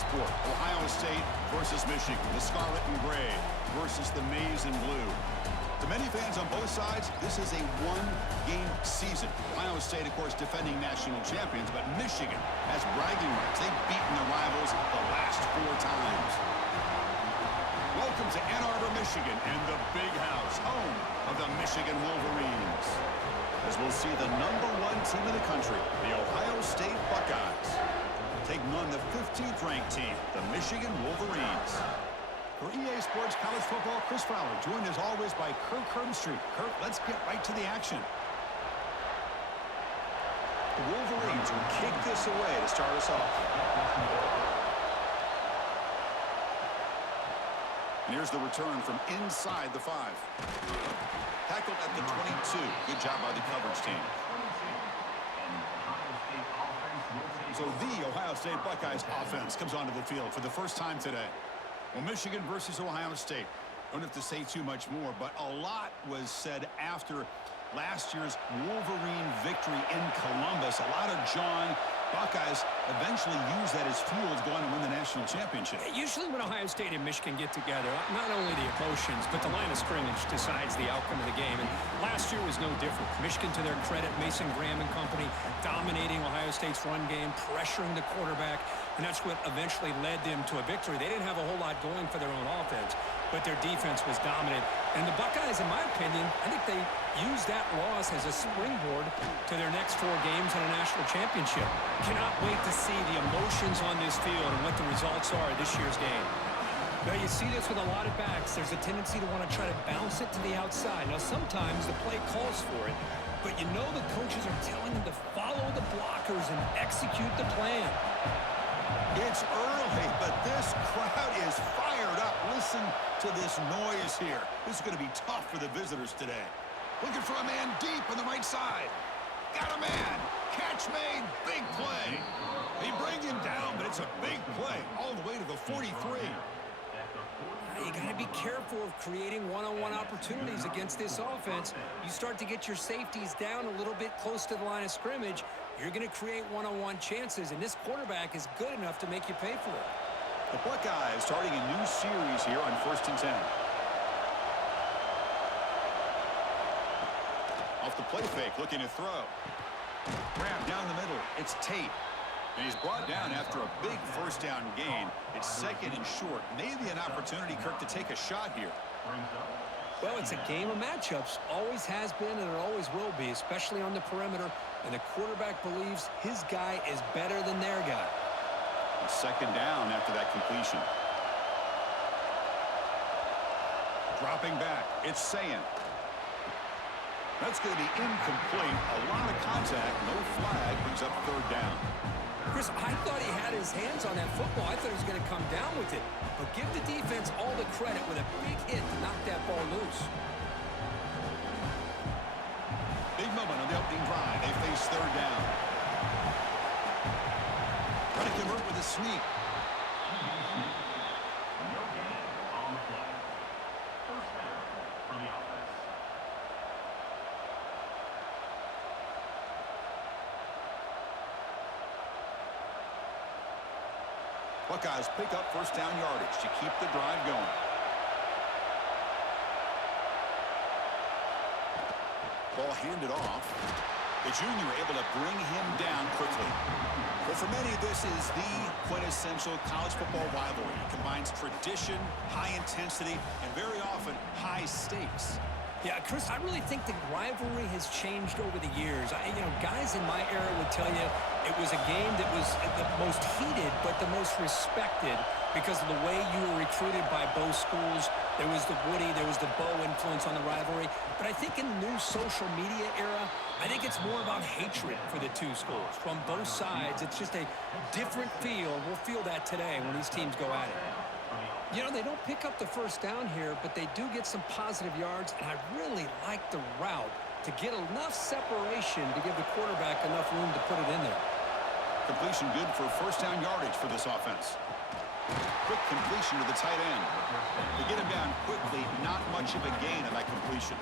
sport. Ohio State versus Michigan. The scarlet and gray versus the maize and blue. To many fans on both sides, this is a one-game season. Ohio State, of course, defending national champions, but Michigan has bragging rights. They've beaten their rivals the last 4 times. Welcome to Ann Arbor, Michigan, and the Big House, home of the Michigan Wolverines. As we'll see the #1 team in the country, the Ohio State Buckeyes, taking on the 15th-ranked team, the Michigan Wolverines. For EA Sports College Football, Chris Fowler, joined as always by Kirk Herbstreit. Kirk, let's get right to the action. The Wolverines will kick this away to start us off. And here's the return from inside the 5. Tackled at the 22. Good job by the coverage team. So the Ohio State Buckeyes offense comes onto the field for the first time today. Well, Michigan versus Ohio State. Don't have to say too much more, but a lot was said after last year's Wolverine victory in Columbus. A lot of John. Buckeyes eventually use that as fuel to go on and win the national championship. Usually when Ohio State and Michigan get together, not only the emotions, but the line of scrimmage decides the outcome of the game. And last year was no different. Michigan, to their credit, Mason Graham and company, dominating Ohio State's run game, pressuring the quarterback, and that's what eventually led them to a victory. They didn't have a whole lot going for their own offense, but their defense was dominant. And the Buckeyes, in my opinion, I think they used that loss as a springboard to their next 4 games in a national championship. Cannot wait to see the emotions on this field and what the results are of this year's game. Now, you see this with a lot of backs. There's a tendency to want to try to bounce it to the outside. Now, sometimes the play calls for it, but you know the coaches are telling them to follow the blockers and execute the plan. It's early, but this crowd is fired up. Listen to this noise here. This is going to be tough for the visitors today. Looking for a man deep on the right side. Got a man. Catch made. Big play. They bring him down, but it's a big play all the way to the 43. You got to be careful of creating one-on-one opportunities against this offense. You start to get your safeties down a little bit close to the line of scrimmage, you're going to create one-on-one chances, and this quarterback is good enough to make you pay for it. The Buckeyes starting a new series here on 1st and 10. Off the play fake, looking to throw. Grab down the middle. It's Tate. And he's brought down after a big first down gain. It's 2nd and short. Maybe an opportunity, Kirk, to take a shot here. Well, it's a game of matchups. Always has been, and it always will be, especially on the perimeter. And the quarterback believes his guy is better than their guy. It's 2nd down after that completion. Dropping back. It's Sayin. That's going to be incomplete. A lot of contact. No flag. Brings up 3rd down. Chris, I thought he had his hands on that football. I thought he was going to come down with it. But give the defense all the credit with a big hit to knock that ball loose. Big moment on the opening drive. They face 3rd down. Trying to convert with a sneak. Buckeyes pick up 1st down yardage to keep the drive going. Ball handed off. The junior able to bring him down quickly. But for many, this is the quintessential college football rivalry. It combines tradition, high intensity, and very often high stakes. Yeah, Chris, I really think the rivalry has changed over the years. Guys in my era would tell you it was a game that was the most heated but the most respected because of the way you were recruited by both schools. There was the Woody, there was the Bo influence on the rivalry. But I think in the new social media era, I think it's more about hatred for the 2 schools. From both sides, it's just a different feel. We'll feel that today when these teams go at it. They don't pick up the 1st down here, but they do get some positive yards, and I really like the route to get enough separation to give the quarterback enough room to put it in there. Completion good for 1st down yardage for this offense. Quick completion to the tight end. To get him down quickly, not much of a gain on that completion.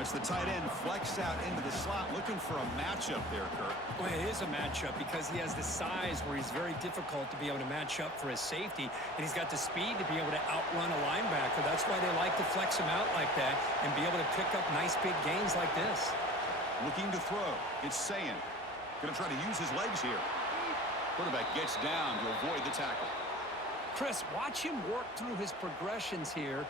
That's the tight end flexed out into the slot, looking for a matchup there, Kurt. Well, it is a matchup because he has the size where he's very difficult to be able to match up for his safety, and he's got the speed to be able to outrun a linebacker. That's why they like to flex him out like that and be able to pick up nice big gains like this. Looking to throw. It's Sayin. Going to try to use his legs here. Quarterback gets down to avoid the tackle. Chris, watch him work through his progressions here.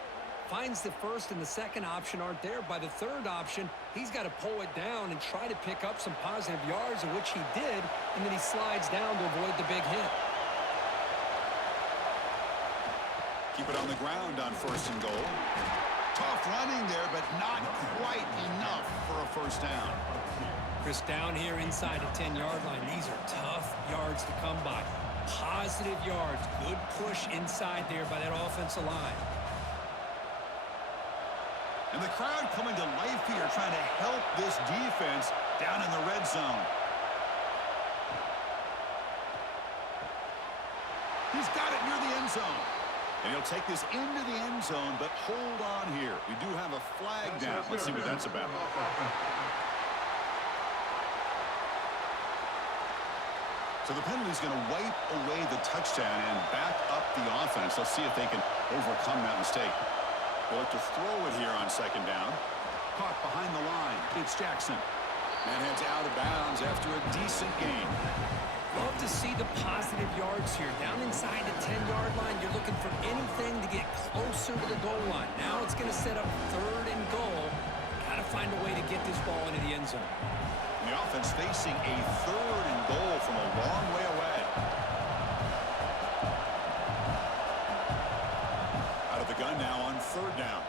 Finds the first and the second option aren't there. By the third option, he's got to pull it down and try to pick up some positive yards, of which he did, and then he slides down to avoid the big hit. Keep it on the ground on 1st and goal. Tough running there, but not quite enough for a first down. Chris, down here inside the 10-yard line, these are tough yards to come by. Positive yards, good push inside there by that offensive line. And the crowd coming to life here, trying to help this defense down in the red zone. He's got it near the end zone. And he'll take this into the end zone, but hold on here. We do have a flag down. Let's see what that's about. So the penalty is going to wipe away the touchdown and back up the offense. Let's see if they can overcome that mistake. They'll look to throw it here on 2nd down. Caught behind the line. It's Jackson. And heads out of bounds after a decent gain. Love to see the positive yards here. Down inside the 10-yard line, you're looking for anything to get closer to the goal line. Now it's going to set up 3rd and goal. Got to find a way to get this ball into the end zone. The offense facing a 3rd and goal from a long way away. Out of the gun now on 3rd down.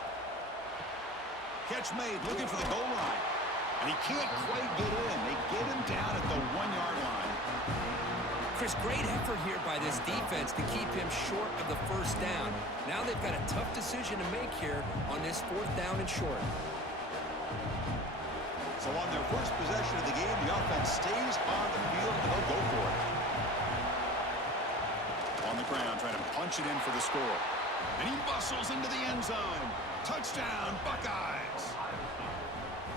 Catch made, looking for the goal line. And he can't quite get in. They get him down at the 1-yard line. Chris, great effort here by this defense to keep him short of the first down. Now they've got a tough decision to make here on this 4th down and short. So on their first possession of the game, the offense stays on the field and they'll go for it. On the ground, trying to punch it in for the score. And he muscles into the end zone. Touchdown, Buckeyes.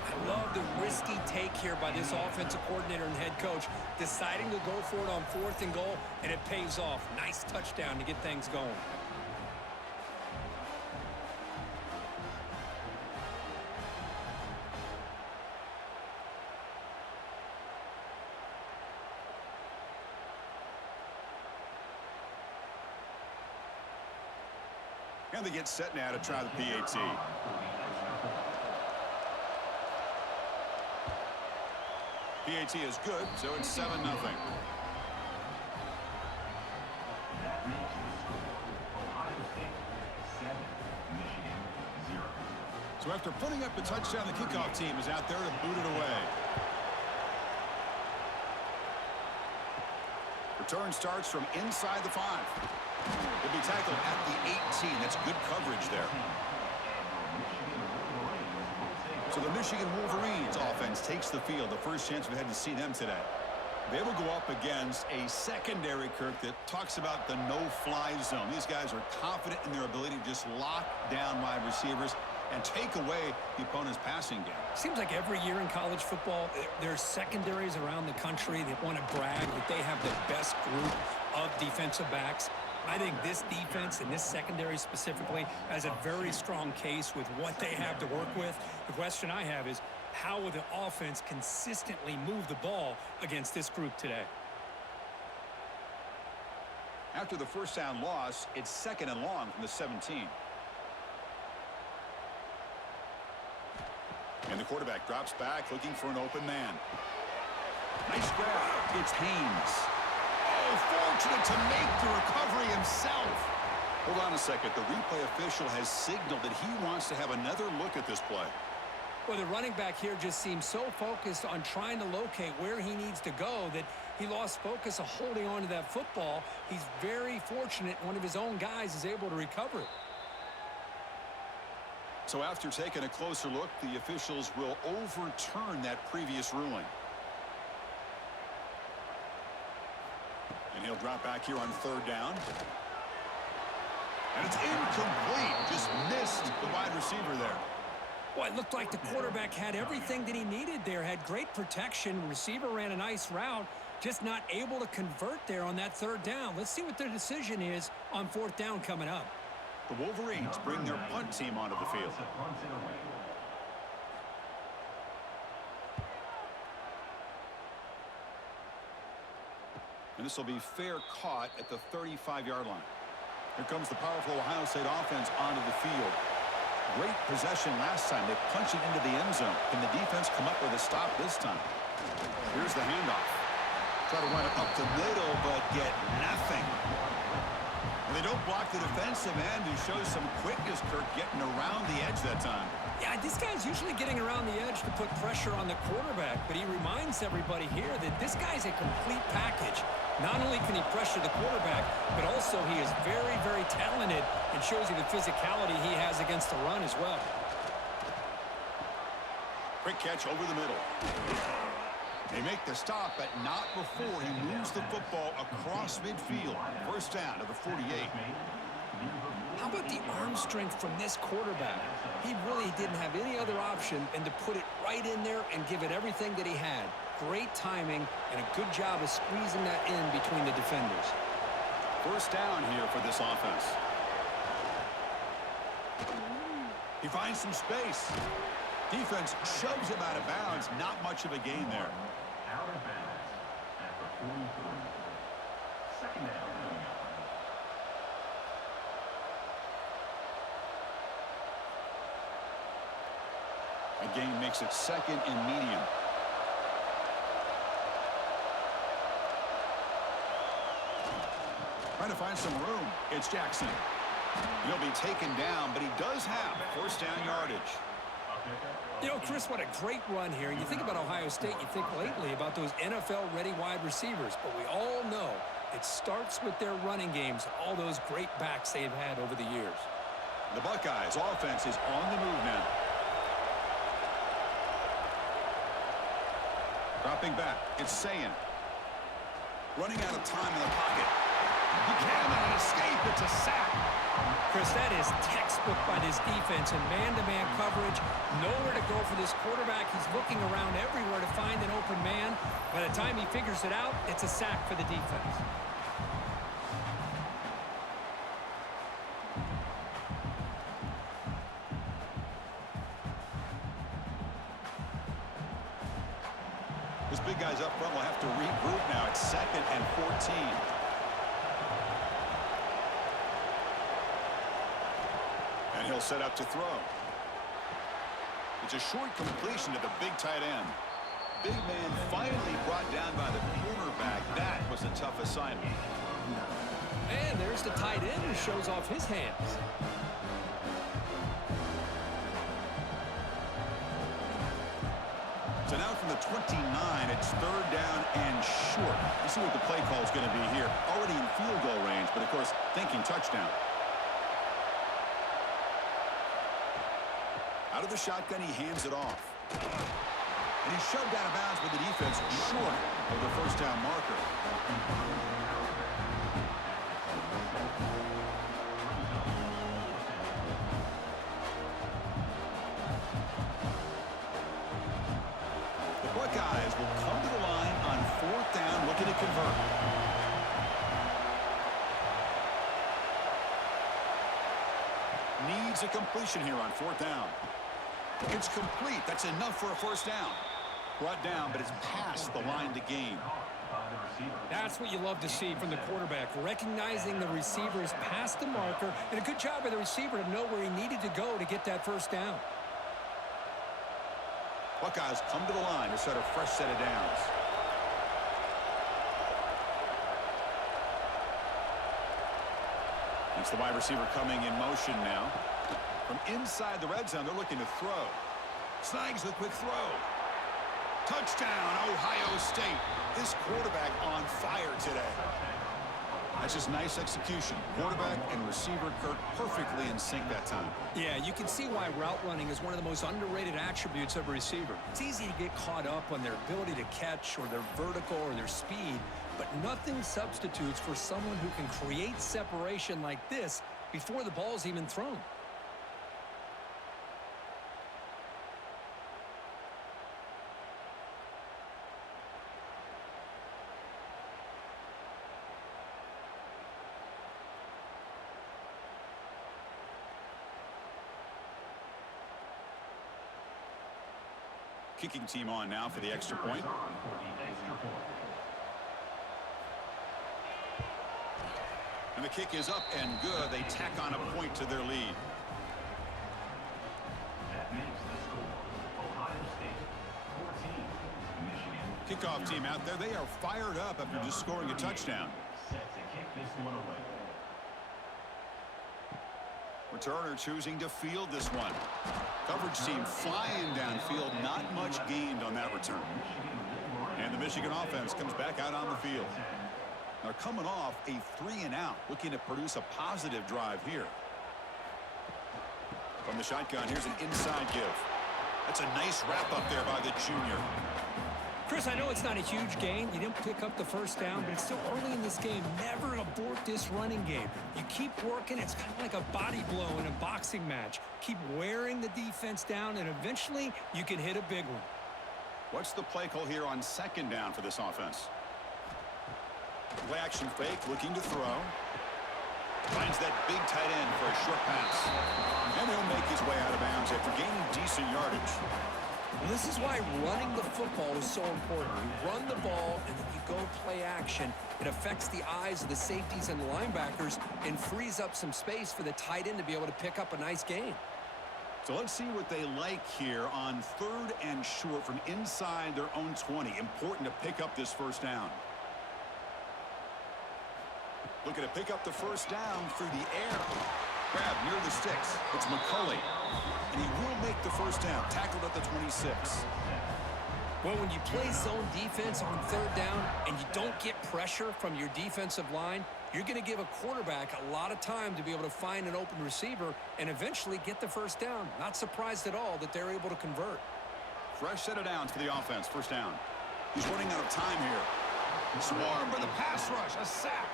I love the risky take here by this offensive coordinator and head coach, deciding to go for it on 4th and goal, and it pays off. Nice touchdown to get things going. And they get set now to try the PAT. PAT is good, so it's 7-0. So after putting up the touchdown, the kickoff team is out there to boot it away. Return starts from inside the 5. He'll be tackled at the 18. That's good coverage there. So the Michigan Wolverines offense takes the field. The first chance we had to see them today. They will go up against a secondary, Kirk, that talks about the no-fly zone. These guys are confident in their ability to just lock down wide receivers and take away the opponent's passing game. Seems like every year in college football, there's secondaries around the country that want to brag that they have the best group of defensive backs. I think this defense and this secondary specifically has a very strong case with what they have to work with. The question I have is, how will the offense consistently move the ball against this group today? After the first down loss, it's 2nd and long from the 17. And the quarterback drops back looking for an open man. Nice grab. It's Haynes. Oh, fortunate to make the recovery himself. Hold on a second. The replay official has signaled that he wants to have another look at this play. Well, the running back here just seems so focused on trying to locate where he needs to go that he lost focus of holding on to that football. He's very fortunate one of his own guys is able to recover it. So after taking a closer look, the officials will overturn that previous ruling. And he'll drop back here on 3rd down. And it's incomplete. Just missed the wide receiver there. Well, it looked like the quarterback had everything that he needed there, had great protection. Receiver ran a nice route, just not able to convert there on that third down. Let's see what their decision is on fourth down coming up. The Wolverines bring their punt team onto the field. And this will be fair caught at the 35-yard line. Here comes the powerful Ohio State offense onto the field. Great possession last time. They punch it into the end zone. Can the defense come up with a stop this time? Here's the handoff. Try to run it up the middle, but get nothing. And they don't block the defensive end, who shows some quickness, Kirk, getting around the edge that time. Yeah, this guy's usually getting around the edge to put pressure on the quarterback, but he reminds everybody here that this guy's a complete package. Not only can he pressure the quarterback, but also he is very, very talented and shows you the physicality he has against the run as well. Quick catch over the middle. They make the stop, but not before he moves the football across midfield. First down to the 48. How about the arm strength from this quarterback? He really didn't have any other option than to put it right in there and give it everything that he had. Great timing and a good job of squeezing that in between the defenders. First down here for this offense. He finds some space. Defense shoves him out of bounds. Not much of a gain there. Out of bounds at the 43. Second down. A gain makes it second and medium. Trying to find some room. It's Jackson. He'll be taken down, but he does have first down yardage. You know, Chris, what a great run here. You think about Ohio State, you think lately about those NFL-ready wide receivers, but we all know it starts with their running games, all those great backs they've had over the years. The Buckeyes offense is on the move now. Dropping back, it's Sayin. Running out of time in the pocket. He cannot escape. It's a sack. Chris, that is textbook by this defense and man-to-man coverage. Nowhere to go for this quarterback. He's looking around everywhere to find an open man. By the time he figures it out, it's a sack for the defense. This big guy's up front will have to regroup now. It's second and 14. And he'll set up to throw. It's a short completion to the big tight end. Big man finally brought down by the cornerback. That was a tough assignment. And there's the tight end who shows off his hands. So now from the 29, it's third down and short. Let's see what the play call is going to be here. Already in field goal range, but of course, thinking touchdown. Out of the shotgun, he hands it off. And he's shoved out of bounds with the defense short of the first down marker. The Buckeyes will come to the line on fourth down, looking to convert. Needs a completion here on fourth down. It's complete. That's enough for a first down. Brought down, but it's past the line to gain. That's what you love to see from the quarterback, recognizing the receiver's past the marker, and a good job by the receiver to know where he needed to go to get that first down. Buckeyes come to the line to set a fresh set of downs. It's the wide receiver coming in motion now. From inside the red zone, they're looking to throw. Snags the quick throw. Touchdown, Ohio State. This quarterback on fire today. That's just nice execution. Quarterback and receiver, Kirk, perfectly in sync that time. Yeah, you can see why route running is one of the most underrated attributes of a receiver. It's easy to get caught up on their ability to catch or their vertical or their speed, but nothing substitutes for someone who can create separation like this before the ball's even thrown. kicking team on now for the extra point. And the kick is up and good. They tack on a point to their lead. That makes the score Ohio State 14, Michigan. Kickoff team out there. They are fired up after just scoring a touchdown. Set to kick this one away. Returner choosing to field this one. Coverage team flying downfield. Not much gained on that return. And the Michigan offense comes back out on the field. They're coming off a 3-and-out, looking to produce a positive drive here. From the shotgun, here's an inside give. That's a nice wrap up there by the junior. Chris, I know it's not a huge gain. You didn't pick up the first down, but it's still early in this game. Never abort this running game. You keep working. It's kind of like a body blow in a boxing match. Keep wearing the defense down, and eventually you can hit a big one. What's the play call here on second down for this offense? Play action fake, looking to throw. Finds that big tight end for a short pass. And he'll make his way out of bounds after gaining decent yardage. Well, this is why running the football is so important. You run the ball, and then you go play action. It affects the eyes of the safeties and the linebackers and frees up some space for the tight end to be able to pick up a nice gain. So let's see what they like here on 3rd and short from inside their own 20. Important to pick up this first down. Looking to pick up the first down through the air. Grab near the sticks. It's McCulley. And he will make the first down. Tackled at the 26. Well, when you play zone defense on 3rd down and you don't get pressure from your defensive line, you're going to give a quarterback a lot of time to be able to find an open receiver and eventually get the first down. Not surprised at all that they're able to convert. Fresh set of downs for the offense. First down. He's running out of time here. Swarmed by the pass rush. A sack.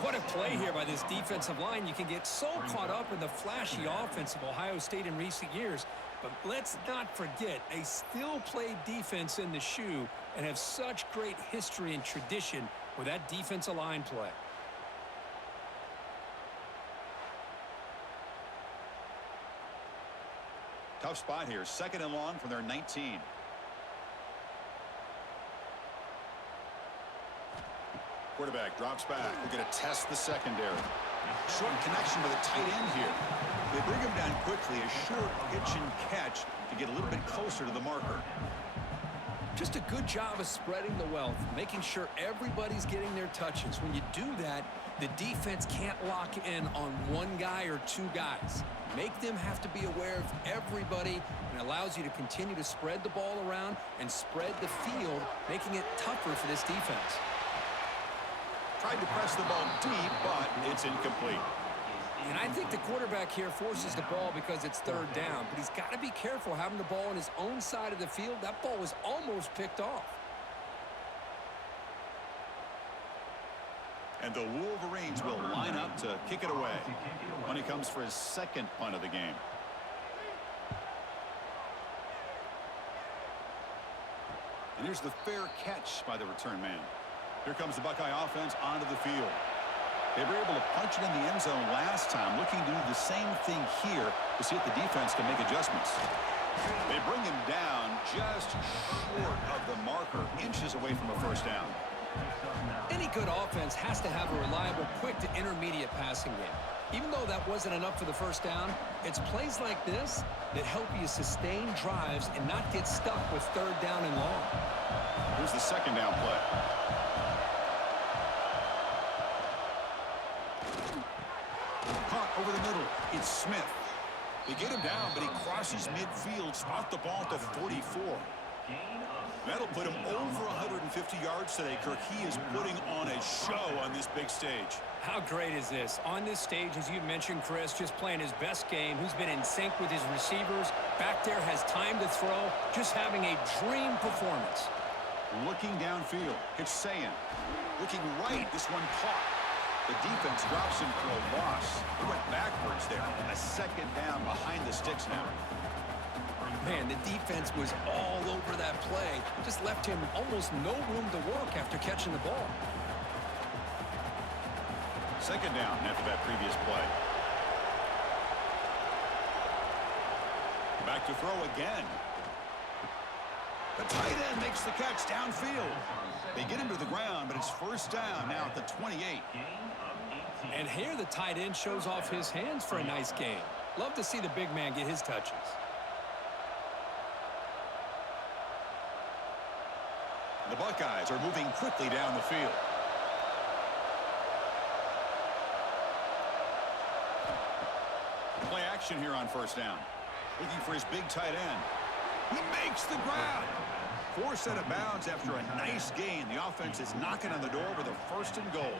What a play here by this defensive line. You can get so caught up in the flashy offense of Ohio State in recent years. But let's not forget, they still play defense in the shoe and have such great history and tradition with that defensive line play. Tough spot here. 2nd and long from their 19. Quarterback drops back. We're going to test the secondary. Short connection with a tight end here. They bring him down quickly. A short pitch and catch to get a little bit closer to the marker. Just a good job of spreading the wealth, making sure everybody's getting their touches. When you do that, the defense can't lock in on one guy or two guys. Make them have to be aware of everybody, and allows you to continue to spread the ball around and spread the field, making it tougher for this defense. Tried to press the ball deep, but it's incomplete. And I think the quarterback here forces the ball because it's 3rd down, but he's got to be careful having the ball on his own side of the field. That ball was almost picked off. And the Wolverines will line up to kick it away when he comes for his 2nd punt of the game. And here's the fair catch by the return man. Here comes the Buckeye offense onto the field. They were able to punch it in the end zone last time, looking to do the same thing here to see if the defense can make adjustments. They bring him down just short of the marker, inches away from a first down. Any good offense has to have a reliable, quick to intermediate passing game. Even though that wasn't enough for the first down, it's plays like this that help you sustain drives and not get stuck with 3rd down and long. Here's the 2nd down play. Caught over the middle. It's Smith. They get him down, but he crosses midfield, spot the ball at the 44. That'll put him over 150 yards today, Kirk. He is putting on a show on this big stage. How great is this? On this stage, as you mentioned, Chris, just playing his best game, who's been in sync with his receivers. Back there, has time to throw, just having a dream performance. Looking downfield. It's Sayin. Looking right. This one caught. The defense drops him for a loss. He went backwards there. A 2nd down behind the sticks now. Man, the defense was all over that play. Just left him almost no room to work after catching the ball. 2nd down after that previous play. Back to throw again. The tight end makes the catch downfield. They get him to the ground, but it's first down now at the 28. And here the tight end shows off his hands for a nice game. Love to see the big man get his touches. The Buckeyes are moving quickly down the field. Play action here on first down. Looking for his big tight end. He makes the grab. Forced out of bounds after a nice gain. The offense is knocking on the door with a first and goal.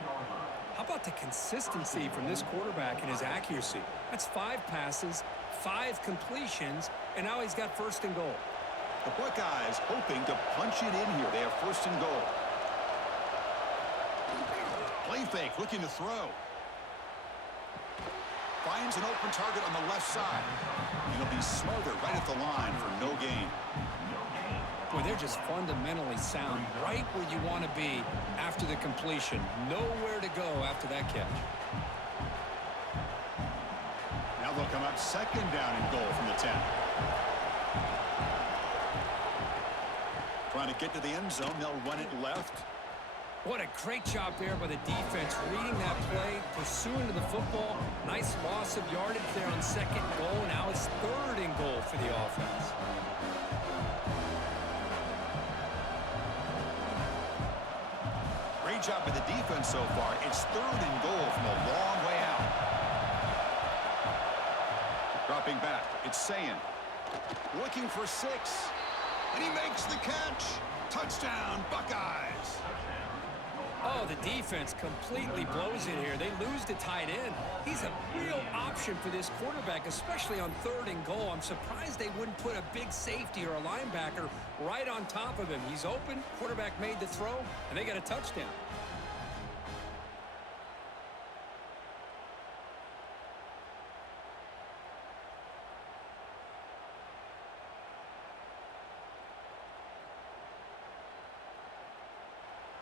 How about the consistency from this quarterback and his accuracy? That's 5 passes, 5 completions, and now he's got first and goal. The Buckeyes hoping to punch it in here. They have first and goal. Play fake, looking to throw. Finds an open target on the left side. He'll be smothered right at the line for no gain. Boy, they're just fundamentally sound, right where you want to be after the completion. Nowhere to go after that catch. Now they'll come up second down and goal from the 10. Trying to get to the end zone. They'll run it left. What a great job there by the defense, reading that play, pursuing to the football. Nice loss of yardage there on second goal. Now it's third and goal for the offense. Great job by the defense so far. It's third and goal from a long way out. Dropping back, it's Sayin. Looking for 6. And he makes the catch. Touchdown, Buckeyes. Oh, the defense completely blows it here. They lose the tight end. He's a real option for this quarterback, especially on third and goal. I'm surprised they wouldn't put a big safety or a linebacker right on top of him. He's open, quarterback made the throw, and they got a touchdown.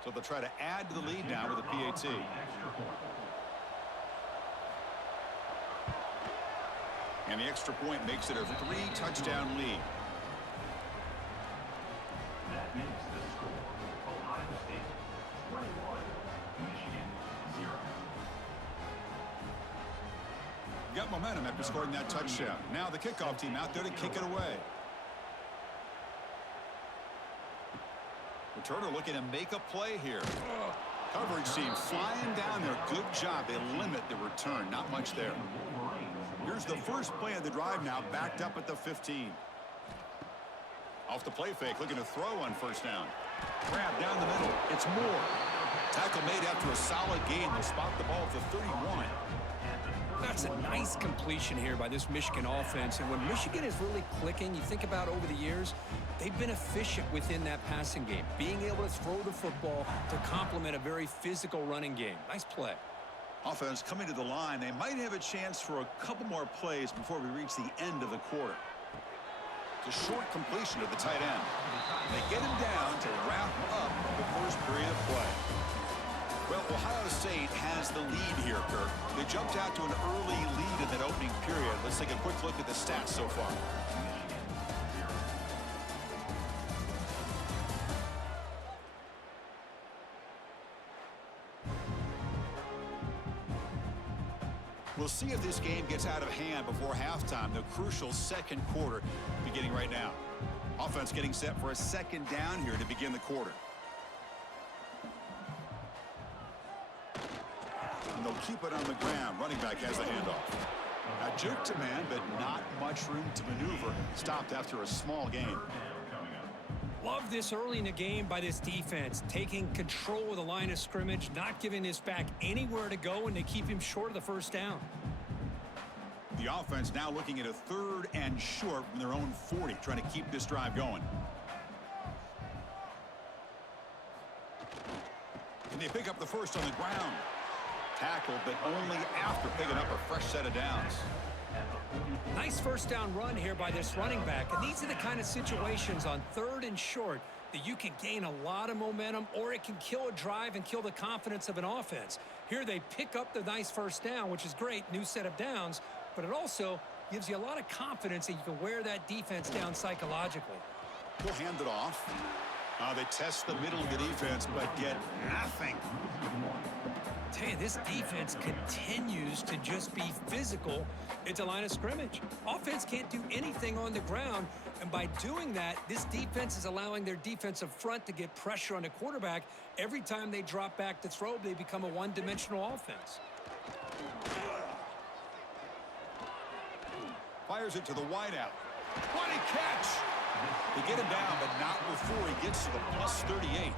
So they'll try to add to the lead now with a PAT. And the extra point makes it a 3-touchdown lead. That makes the score Ohio State 21, Michigan 0. Got momentum after scoring that touchdown. Now the kickoff team out there to kick it away. Returner looking to make a play here. Coverage team flying down there. Good job. They limit the return. Not much there. Here's the first play of the drive now, backed up at the 15. Off the play fake, looking to throw on first down. Grab down the middle. It's Moore. Tackle made after a solid gain. They'll spot the ball at the 31. That's a nice completion here by this Michigan offense. And when Michigan is really clicking, you think about over the years, they've been efficient within that passing game, being able to throw the football to complement a very physical running game. Nice play. Offense coming to the line. They might have a chance for a couple more plays before we reach the end of the quarter. It's a short completion of the tight end. They get him down to wrap up the first period of play. Well, Ohio State has the lead here, Kirk. They jumped out to an early lead in that opening period. Let's take a quick look at the stats so far. We'll see if this game gets out of hand before halftime, the crucial second quarter beginning right now. Offense getting set for a second down here to begin the quarter. And they'll keep it on the ground. Running back has the handoff. A juke to man, but not much room to maneuver. Stopped after a small gain. Love this early in the game by this defense, taking control of the line of scrimmage, not giving this back anywhere to go, and they keep him short of the first down. The offense now looking at a third and short from their own 40, trying to keep this drive going. And they pick up the first on the ground. Tackled, but only after picking up a fresh set of downs. Nice first down run here by this running back, and these are the kind of situations on third and short that you can gain a lot of momentum, or it can kill a drive and kill the confidence of an offense. Here they pick up the nice first down, which is great, new set of downs, but it also gives you a lot of confidence that you can wear that defense down psychologically. He'll hand it off. They test the middle of the defense, but get nothing. Tell you, this defense continues to just be physical at the line of scrimmage. Offense can't do anything on the ground, and by doing that, this defense is allowing their defensive front to get pressure on the quarterback. Every time they drop back to throw, they become a one-dimensional offense. Fires it to the wideout. What a catch! They get him down, but not before he gets to the plus 38.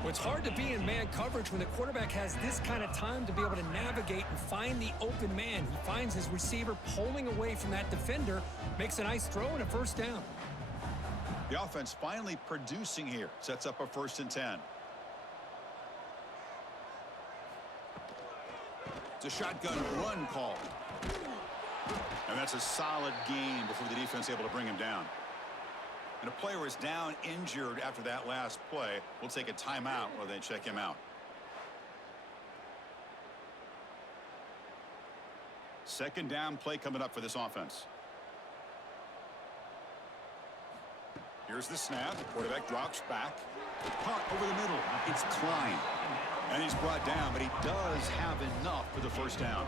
Well, it's hard to be in man coverage when the quarterback has this kind of time to be able to navigate and find the open man. He finds his receiver pulling away from that defender, makes a nice throw and a first down. The offense finally producing here. Sets up a 1st and 10. It's a shotgun run call. And that's a solid gain before the defense able to bring him down. And a player is down injured after that last play. We'll take a timeout while they check him out. Second down play coming up for this offense. Here's the snap. Quarterback drops back. Caught over the middle. It's Klein. And he's brought down, but he does have enough for the first down.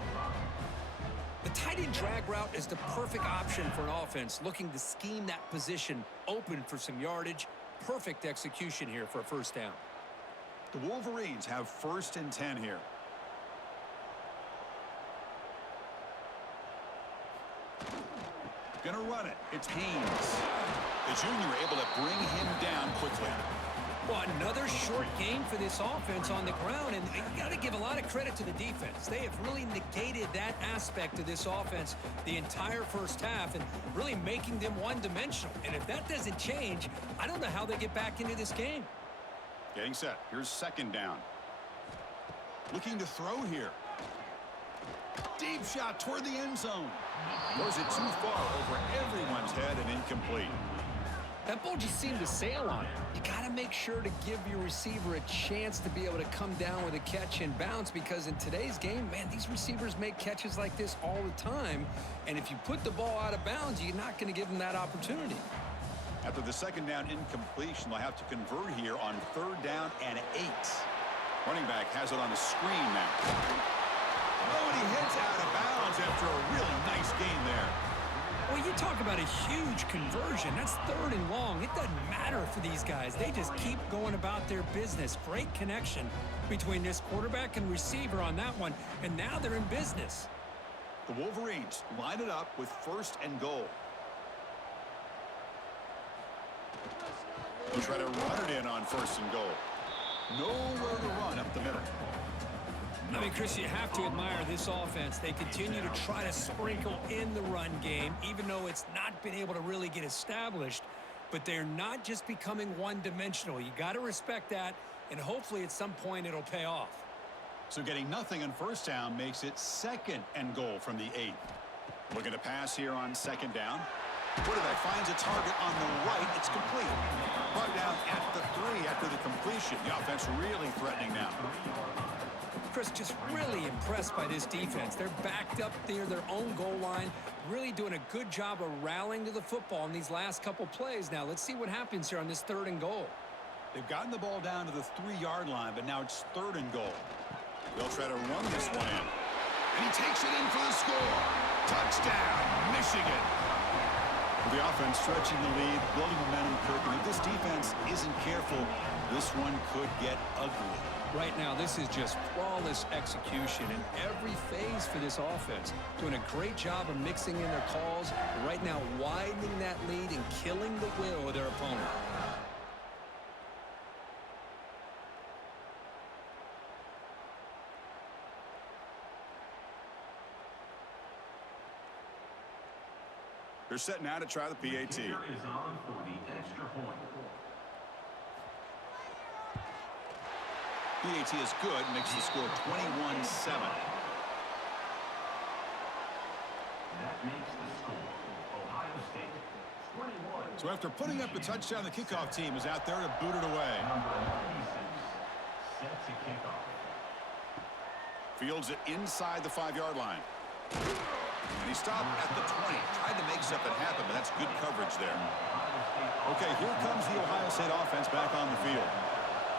The tight end drag route is the perfect option for an offense looking to scheme that position open for some yardage. Perfect execution here for a first down. The Wolverines have 1st and 10 here. Gonna run it. It's Haynes. The junior able to bring him down quickly. Well, another short game for this offense on the ground, and you got to give a lot of credit to the defense. They have really negated that aspect of this offense the entire first half and really making them one-dimensional. And if that doesn't change, I don't know how they get back into this game. Getting set. Here's second down. Looking to throw here. Deep shot toward the end zone. Throws it too far over everyone's head and incomplete. That ball just seemed to sail on it. You got to make sure to give your receiver a chance to be able to come down with a catch and bounce, because in today's game, man, these receivers make catches like this all the time. And if you put the ball out of bounds, you're not going to give them that opportunity. After the second down incompletion, they'll have to convert here on 3rd down and 8. Running back has it on the screen now. Oh, and he heads out of bounds after a really nice gain there. Well, you talk about a huge conversion. That's 3rd and long. It doesn't matter for these guys. They just keep going about their business. Great connection between this quarterback and receiver on that one, and now they're in business. The Wolverines line it up with 1st and goal. They'll try to run it in on 1st and goal. Nowhere to run up the middle. I mean, Chris, you have to admire this offense. They continue to try to sprinkle in the run game, even though it's not been able to really get established. But they're not just becoming one-dimensional. You got to respect that, and hopefully at some point it'll pay off. So getting nothing on 1st down makes it 2nd and goal from the 8. Looking to pass here on 2nd down. Quarterback finds a target on the right. It's complete. Brought down at the 3 after the completion. The offense really threatening now. Chris, just really impressed by this defense. They're backed up near their own goal line, really doing a good job of rallying to the football in these last couple plays. Now, let's see what happens here on this 3rd and goal. They've gotten the ball down to the 3-yard line, but now it's 3rd and goal. They'll try to run this one in. And he takes it in for the score. Touchdown, Michigan. The offense stretching the lead, building momentum, Kirk. And if this defense isn't careful, this one could get ugly. Right now, this is just flawless execution in every phase for this offense. Doing a great job of mixing in their calls. Right now, widening that lead and killing the will of their opponent. They're set now to try the PAT. Is on for the extra point. PAT is good, makes the score 21-7. That makes the score Ohio State 21. So after putting up a touchdown, the kickoff team is out there to boot it away. Number 96 sets a kickoff. Fields it inside the 5-yard line. And he stopped at the 20. Tried to make something happen, but that's good coverage there. Okay, here comes the Ohio State offense back on the field.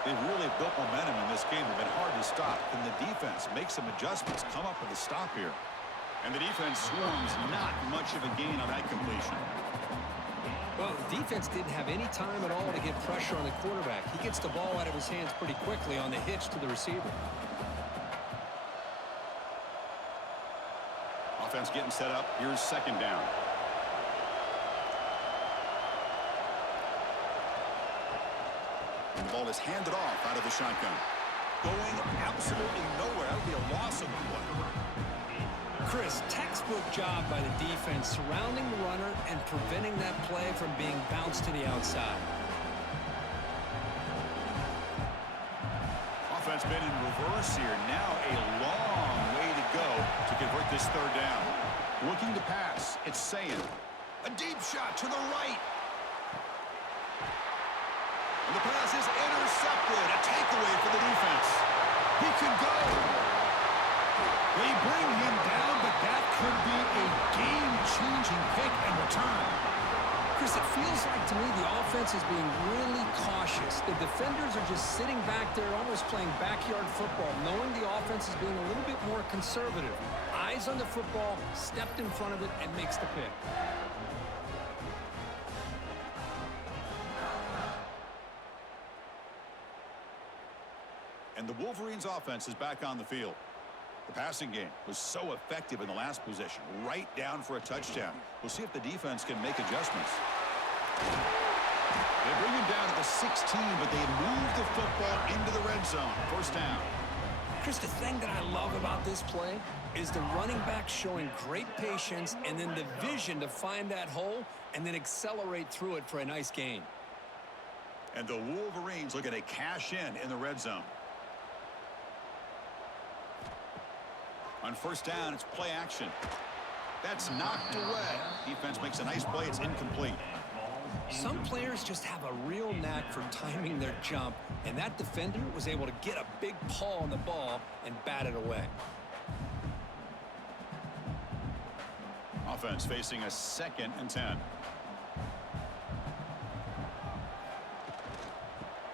They've really built momentum in this game. They've been hard to stop. Can the defense make some adjustments, come up with a stop here? And the defense swarms, not much of a gain on that completion. Well, the defense didn't have any time at all to get pressure on the quarterback. He gets the ball out of his hands pretty quickly on the hitch to the receiver. Offense getting set up. Here's second down. And the ball is handed off out of the shotgun. Going absolutely nowhere. That would be a loss of the play. Chris, textbook job by the defense surrounding the runner and preventing that play from being bounced to the outside. Offense been in reverse here. Now a long way to go to convert this third down. Looking to pass. It's Sayin. A deep shot to the right. And the pass is intercepted. A takeaway for the defense. He can go. They bring him down, but that could be a game-changing pick and return. Chris, it feels like to me the offense is being really cautious. The defenders are just sitting back there almost playing backyard football, knowing the offense is being a little bit more conservative. Eyes on the football, stepped in front of it, and makes the pick. And the Wolverines offense is back on the field. The passing game was so effective in the last possession, right down for a touchdown. We'll see if the defense can make adjustments. They bring him down to the 16, but they move the football into the red zone. First down. Chris, the thing that I love about this play is the running back showing great patience and then the vision to find that hole and then accelerate through it for a nice gain. And the Wolverines looking to cash in the red zone. On first down, it's play action. That's knocked away. Defense makes a nice play. It's incomplete. Some players just have a real knack for timing their jump, and that defender was able to get a big paw on the ball and bat it away. Offense facing a 2nd and 10.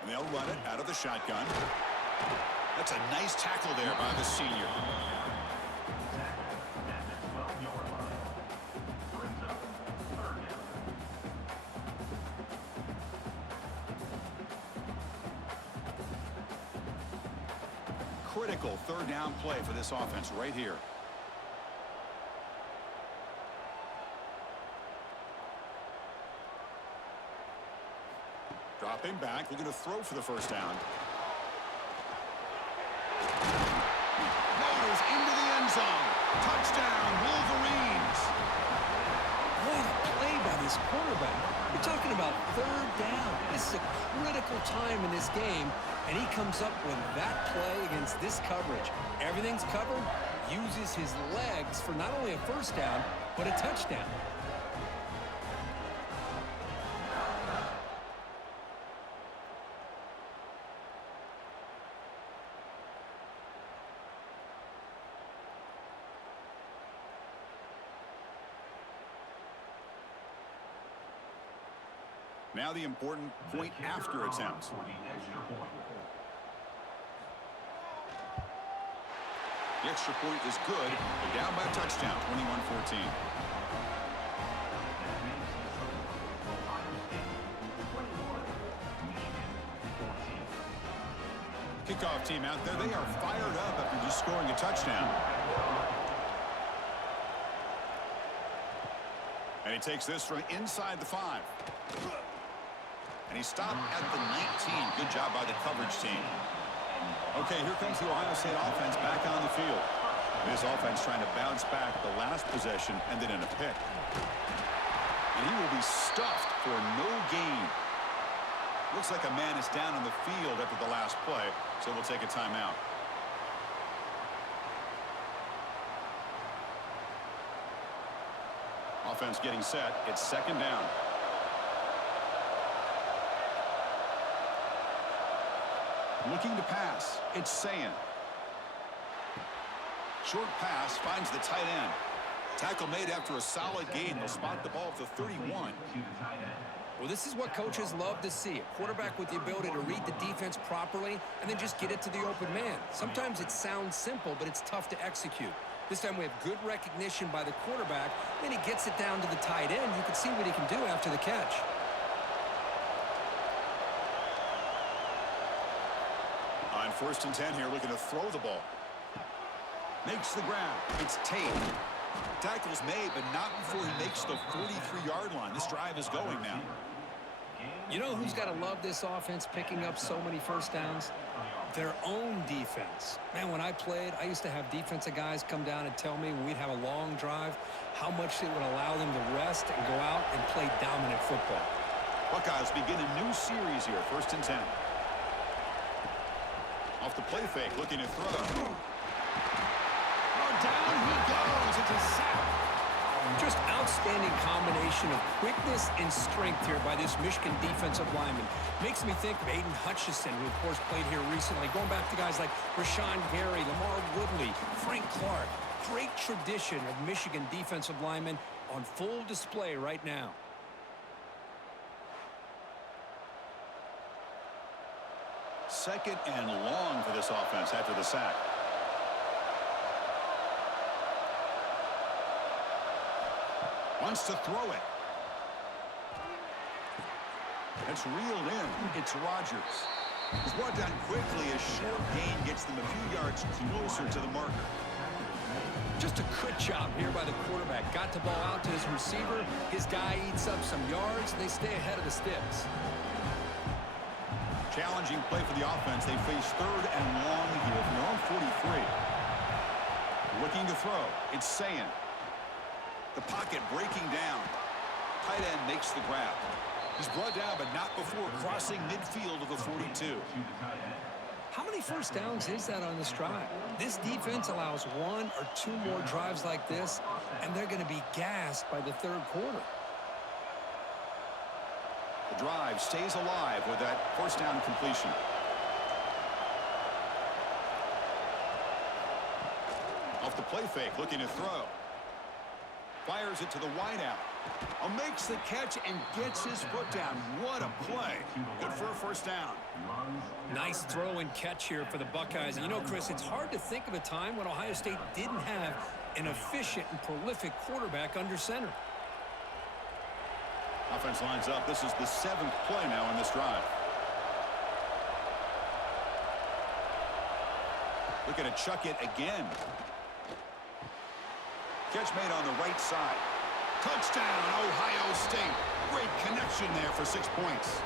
And they'll run it out of the shotgun. That's a nice tackle there by the senior. Critical third down play for this offense right here. Dropping back, looking to throw for the first down. Motors into the end zone. Touchdown, Wolverines. What a play by this quarterback. We're talking about third down. This is a critical time in this game, and he comes up with that play against this coverage. Everything's covered, uses his legs for not only a first down, but a touchdown. Now the important point after attempt. The extra point is good. They're down by a touchdown, 21-14. Kickoff team out there, they are fired up after just scoring a touchdown. And he takes this from inside the 5. And he stopped at the 19. Good job by the coverage team. Okay, here comes the Ohio State offense back on the field. This offense trying to bounce back the last possession and then in a pick. And he will be stuffed for no gain. Looks like a man is down on the field after the last play, so we'll take a timeout. Offense getting set. It's second down. Looking to pass. It's Sayin. Short pass finds the tight end. Tackle made after a solid gain. They'll spot the ball at the 31. Well, this is what coaches love to see. A quarterback with the ability to read the defense properly and then just get it to the open man. Sometimes it sounds simple, but it's tough to execute. This time we have good recognition by the quarterback. Then he gets it down to the tight end. You can see what he can do after the catch. On 1st and 10 here, looking to throw the ball. Makes the grab. It's Tate. Tackle's made, but not before he makes the 43-yard line. This drive is going now. You know who's got to love this offense picking up so many first downs? Their own defense. Man, when I played, I used to have defensive guys come down and tell me when we'd have a long drive how much it would allow them to rest and go out and play dominant football. Buckeyes begin a new series here, 1st and 10. Off the play fake, looking to throw. Oh, down he goes. It's a sack. Just outstanding combination of quickness and strength here by this Michigan defensive lineman. Makes me think of Aiden Hutchinson, who, of course, played here recently. Going back to guys like Rashawn Gary, Lamar Woodley, Frank Clark. Great tradition of Michigan defensive linemen on full display right now. Second and long for this offense after the sack. Wants to throw it. It's reeled in. It's Rodgers. He's brought down quickly. A short gain gets them a few yards closer to the marker. Just a good job here by the quarterback. Got the ball out to his receiver. His guy eats up some yards. They stay ahead of the sticks. Challenging play for the offense. They face 3rd and long here from their own 43. Looking to throw. It's Sayin. The pocket breaking down. Tight end makes the grab. He's brought down, but not before crossing midfield of the 42. How many first downs is that on this drive? This defense allows 1 or 2 more drives like this, and they're going to be gassed by the 3rd quarter. The drive stays alive with that 1st down completion. Off the play fake, looking to throw. Fires it to the wideout. Makes the catch and gets his foot down. What a play. Good for a 1st down. Nice throw and catch here for the Buckeyes. And you know, Chris, it's hard to think of a time when Ohio State didn't have an efficient and prolific quarterback under center. Offense lines up. This is the 7th play now in this drive. Looking to chuck it again. Catch made on the right side. Touchdown, Ohio State. Great connection there for 6 points.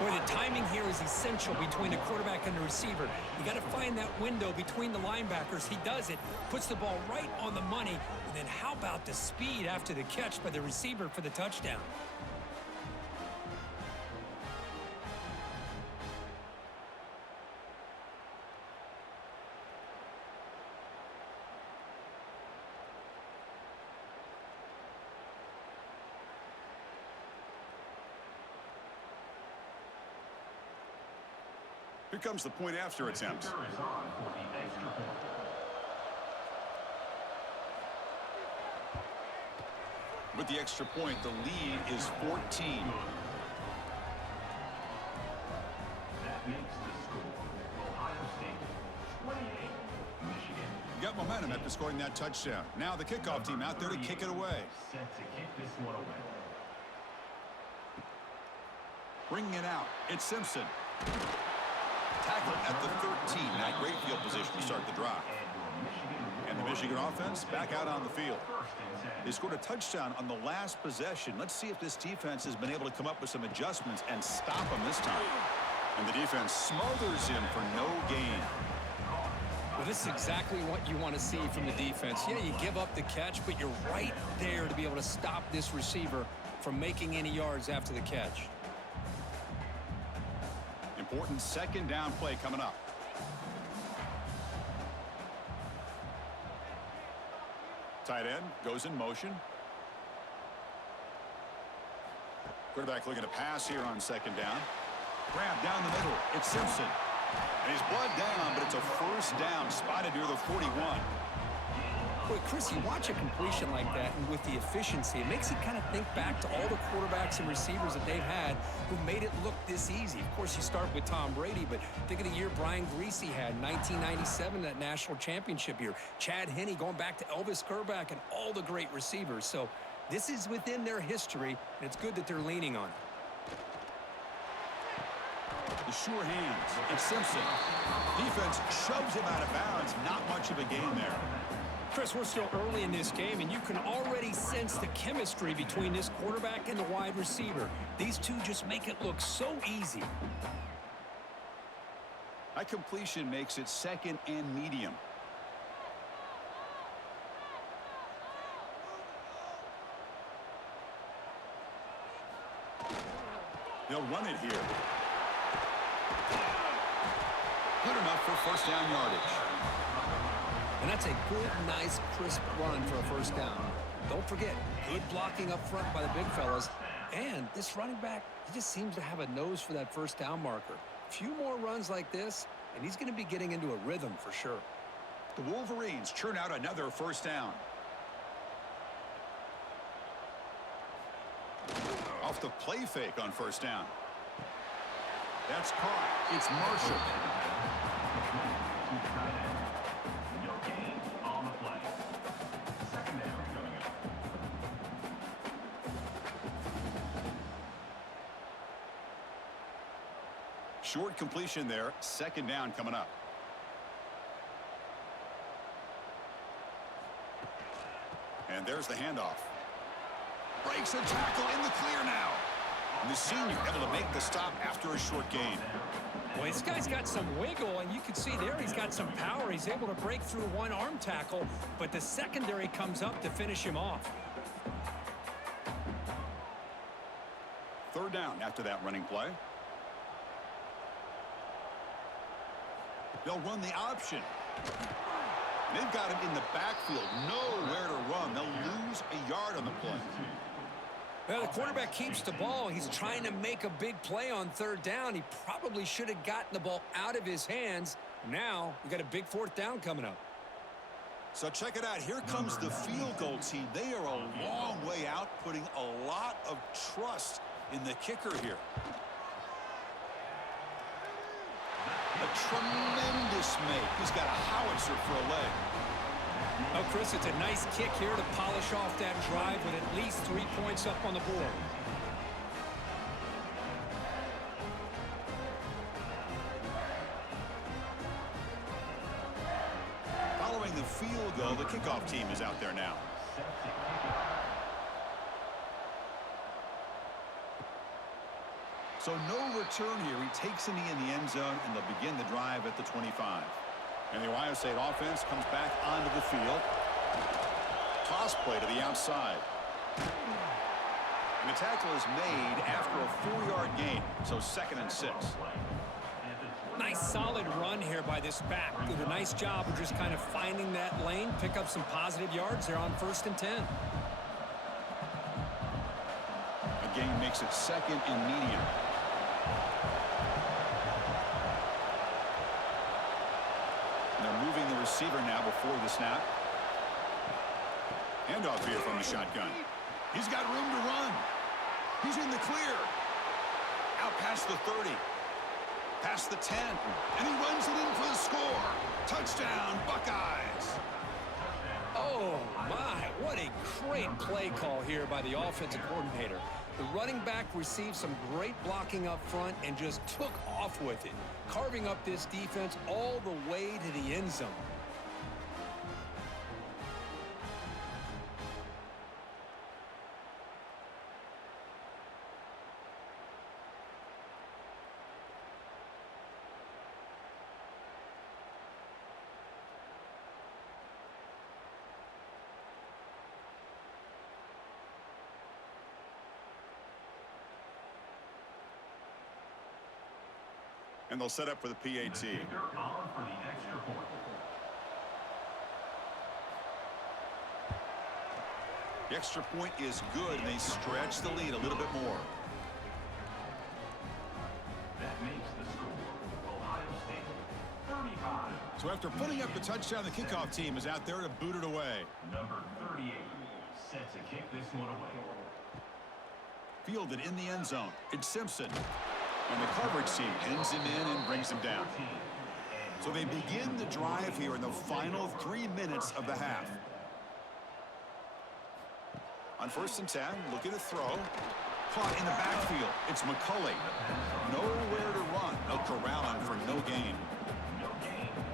Boy, the timing here is essential between the quarterback and the receiver. You got to find that window between the linebackers. He does it, puts the ball right on the money. And then how about the speed after the catch by the receiver for the touchdown? Here comes the point after attempt. With the extra point, the lead is 14. That makes the score Ohio State 28, Michigan. Got momentum after scoring that touchdown. Now the kickoff team out there to kick it away. Set to kick this one away. Bringing it out. It's Simpson. Tackled at the 13. Now great field position to start the drive. And the Michigan offense back out on the field. They scored a touchdown on the last possession. Let's see if this defense has been able to come up with some adjustments and stop them this time. And the defense smothers him for no gain. Well, this is exactly what you want to see from the defense. Yeah, you give up the catch, but you're right there to be able to stop this receiver from making any yards after the catch. Important 2nd down play coming up. Tight end goes in motion. Quarterback looking to pass here on 2nd down. Grab down the middle. It's Simpson. And he's brought down, but it's a 1st down spotted near the 41. Boy, Chris, you watch a completion like that, and with the efficiency, it makes you kind of think back to all the quarterbacks and receivers that they've had who made it look this easy. Of course, you start with Tom Brady, but think of the year Brian Greasy had, 1997, that national championship year. Chad Henne going back to Elvis Kerback and all the great receivers. So this is within their history, and it's good that they're leaning on it. The sure hands. It's Simpson. Defense shoves him out of bounds. Not much of a gain there. Chris, we're still early in this game, and you can already sense the chemistry between this quarterback and the wide receiver. These two just make it look so easy. That completion makes it second and medium. They'll run it here. Good enough for first down yardage. And that's a good, nice, crisp run for a first down. Don't forget, good blocking up front by the big fellas. And this running back, he just seems to have a nose for that first down marker. A few more runs like this, and he's going to be getting into a rhythm for sure. The Wolverines churn out another first down. Off the play fake on first down. That's caught. It's Marshall. No gain on the play. Second down coming up. Short completion there. Second down coming up. And there's the handoff. Breaks a tackle in the clear now. And the senior able to make the stop after a short gain. Boy, this guy's got some wiggle, and you can see there he's got some power. He's able to break through one arm tackle, but the secondary comes up to finish him off. Third down after that running play. They'll run the option. They've got him in the backfield. Nowhere to run. They'll lose a yard on the play. Well, the quarterback keeps the ball. He's trying to make a big play on third down. He probably should have gotten the ball out of his hands. Now, we got a big fourth down coming up. So check it out. Here comes the field goal team. They are a long way out, putting a lot of trust in the kicker here. A tremendous make. He's got a howitzer for a leg. Oh, Chris, it's a nice kick here to polish off that drive with at least 3 points up on the board. Following the field goal, the kickoff team is out there now. So no return here. He takes a knee in the end zone, and they'll begin the drive at the 25. And the Ohio State offense comes back onto the field. Toss play to the outside. And the tackle is made after a 4-yard gain, so 2nd and 6. Nice solid run here by this back. Did a nice job of just kind of finding that lane, pick up some positive yards there on 1st and 10. The gain makes it 2nd and medium. They're moving the receiver now before the snap. Handoff here from the shotgun. He's got room to run. He's in the clear. Out past the 30. Past the 10. And he runs it in for the score. Touchdown, Buckeyes. Oh, my. What a great play call here by the offensive coordinator. The running back received some great blocking up front and just took off with it, carving up this defense all the way to the end zone. And they'll set up for the PAT. The kicker on for the extra point. The extra point is good, and they stretch the lead a little bit more. That makes the score Ohio State 35. So after putting up the touchdown, the kickoff team is out there to boot it away. Number 38, set to kick this one away. Fielded in the end zone. It's Simpson. And the coverage team pins him in and brings him down. So they begin the drive here in the final 3 minutes of the half. On 1st and 10, looking to throw. Caught in the backfield. It's McCulley. Nowhere to run. They'll corral him for no gain.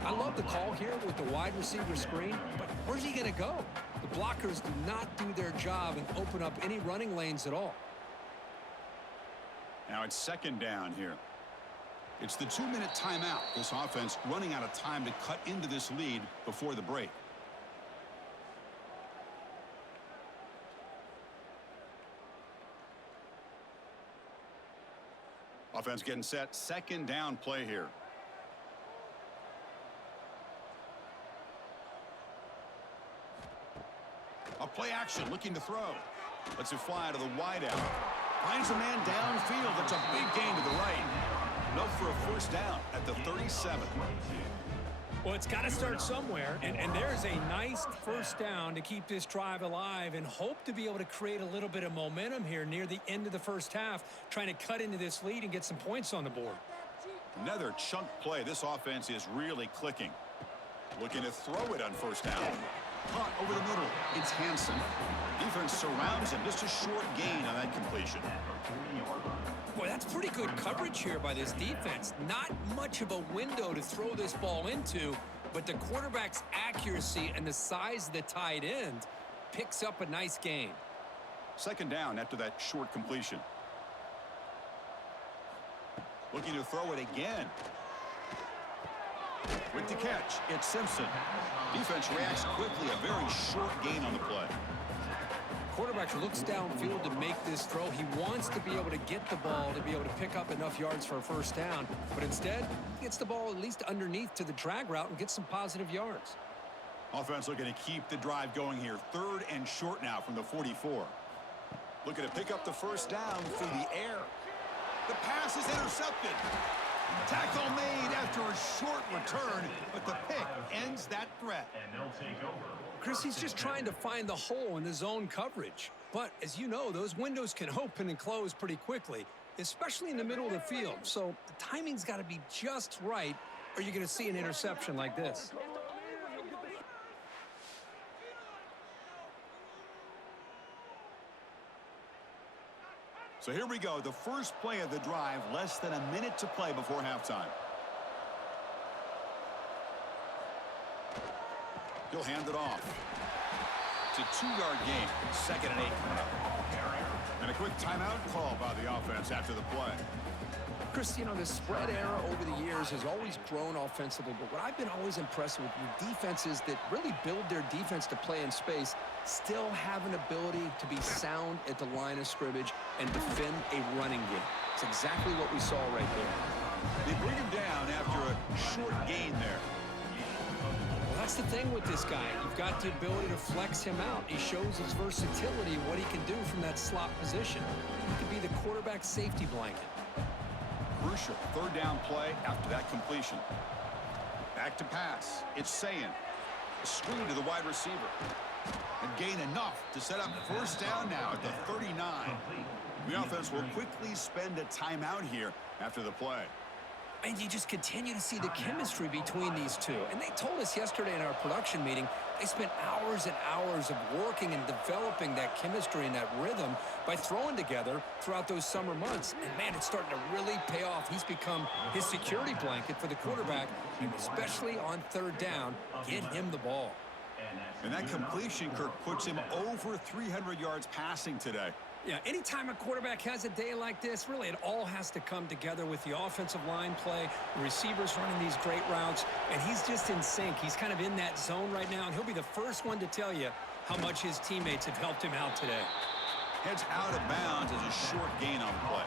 I love the call here with the wide receiver screen, but where's he going to go? The blockers do not do their job and open up any running lanes at all. Now it's 2nd down here. It's the 2-minute timeout. This offense running out of time to cut into this lead before the break. Offense getting set. 2nd down play here. A play action looking to throw. Lets it fly to the wideout. Finds a man downfield. That's a big gain to the right. Enough for a 1st down at the 37. Well, it's got to start somewhere, and there's a nice 1st down to keep this drive alive and hope to be able to create a little bit of momentum here near the end of the 1st half, trying to cut into this lead and get some points on the board. Another chunk play. This offense is really clicking. Looking to throw it on 1st down. Caught over the middle. It's Hansen. Defense surrounds him. Just a short gain on that completion. Boy, that's pretty good coverage here by this defense. Not much of a window to throw this ball into, but the quarterback's accuracy and the size of the tight end picks up a nice gain. 2nd down after that short completion. Looking to throw it again. With the catch, it's Simpson. Defense reacts quickly. A very short gain on the play. Quarterback looks downfield to make this throw. He wants to be able to get the ball to be able to pick up enough yards for a 1st down, but instead he gets the ball at least underneath to the drag route and gets some positive yards. Offense looking to keep the drive going here. 3rd and short now from the 44. Looking to pick up the 1st down through the air. The pass is intercepted. Tackle made after a short return, but the pick ends that threat. And they'll take over. Chris, he's just trying to find the hole in the zone coverage. But as you know, those windows can open and close pretty quickly, especially in the middle of the field. So the timing's got to be just right, or you're going to see an interception like this. So here we go, the first play of the drive, less than a minute to play before halftime. He'll hand it off. It's a 2-yard gain, 2nd and 8 coming up. And a quick timeout call by the offense after the play. Chris, you know, the spread era over the years has always grown offensively, but what I've been always impressed with defenses that really build their defense to play in space still have an ability to be sound at the line of scrimmage and defend a running game. It's exactly what we saw right there. They bring him down after a short gain there. Well, that's the thing with this guy. You've got the ability to flex him out. He shows his versatility, what he can do from that slot position. He could be the quarterback safety blanket. Crucial 3rd down play after that completion. Back to pass. It's Sayan. A screen to the wide receiver. And gain enough to set up 1st down now at the 39. The offense will quickly spend a timeout here after the play. And you just continue to see the chemistry between these two. And they told us yesterday in our production meeting, they spent hours and hours of working and developing that chemistry and that rhythm by throwing together throughout those summer months. And, man, it's starting to really pay off. He's become his security blanket for the quarterback, and especially on 3rd down, get him the ball. And that completion, Kirk, puts him over 300 yards passing today. Yeah, anytime a quarterback has a day like this, really it all has to come together with the offensive line play, the receivers running these great routes, and he's just in sync. He's kind of in that zone right now, and he'll be the first one to tell you how much his teammates have helped him out today. Heads out of bounds as a short gain on the play.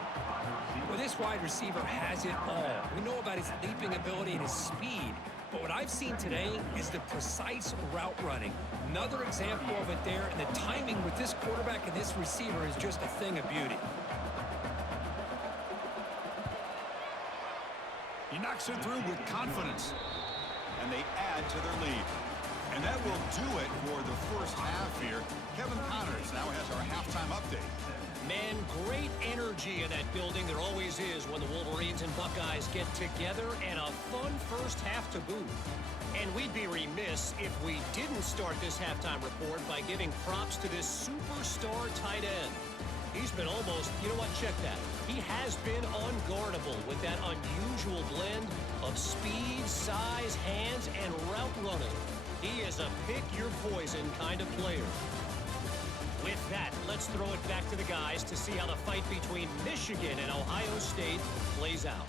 Well, this wide receiver has it all. We know about his leaping ability and his speed, but what I've seen today is the precise route running. Another example of it there, and the timing with this quarterback and this receiver is just a thing of beauty. He knocks it through with confidence. and they add to their lead. And that will do it for the first half here. Kevin Connors now has our halftime update. Man, great energy in that building. There always is when the Wolverines and Buckeyes get together, and a fun first half to boot. And we'd be remiss if we didn't start this halftime report by giving props to this superstar tight end. He's been almost, you know what, check that. He has been unguardable with that unusual blend of speed, size, hands, and route running. He is a pick-your-poison kind of player. With that, let's throw it back to the guys to see how the fight between Michigan and Ohio State plays out.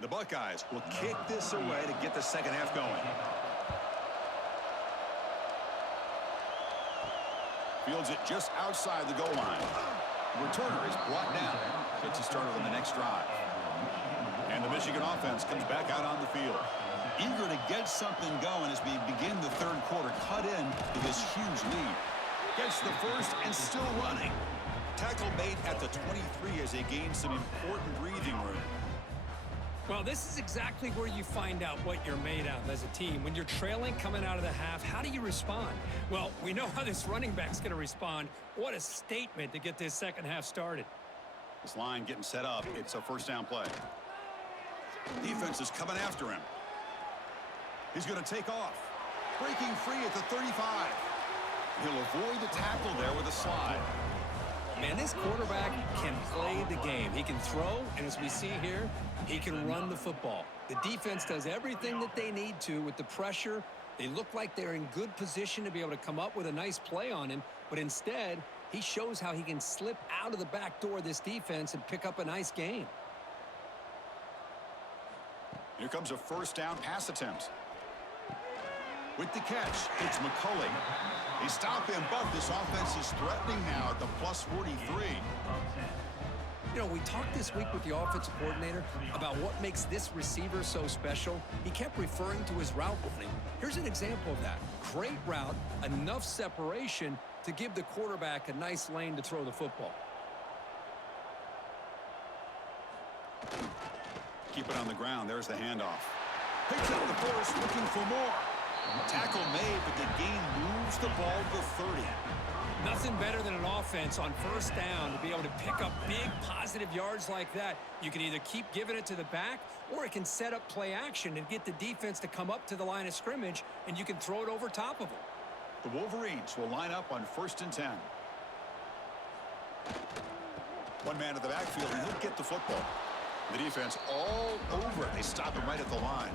The Buckeyes will kick this away to get the second half going. Fields it just outside the goal line. The returner is brought down. Gets you started on the next drive. And the Michigan offense comes back out on the field. Eager to get something going as we begin the third quarter. Cut in to this huge lead. Gets the first and still running. Tackle made at the 23 as they gain some important breathing room. Well, this is exactly where you find out what you're made of as a team. When you're trailing coming out of the half, how do you respond? Well, we know how this running back's going to respond. What a statement to get this second half started. This line getting set up. It's a first down play. Defense is coming after him. He's going to take off. Breaking free at the 35. He'll avoid the tackle there with a slide. Man, this quarterback can play the game. He can throw, and as we see here, he can run the football. The defense does everything that they need to with the pressure. They look like they're in good position to be able to come up with a nice play on him, but instead, he shows how he can slip out of the back door of this defense and pick up a nice gain. Here comes a first down pass attempt. With the catch, it's McCulley. They stop him, but this offense is threatening now at the plus 43. You know, we talked this week with the offensive coordinator about what makes this receiver so special. He kept referring to his route running. Here's an example of that. Great route, enough separation to give the quarterback a nice lane to throw the football. Keep it on the ground. There's the handoff. Picks up the force, looking for more. Tackle made, but the gain moves the ball to 30. Nothing better than an offense on first down to be able to pick up big positive yards like that. You can either keep giving it to the back, or it can set up play action and get the defense to come up to the line of scrimmage, and you can throw it over top of them. The Wolverines will line up on 1st and 10. One man at the backfield, and he'll get the football. The defense all over it. They stop him right at the line.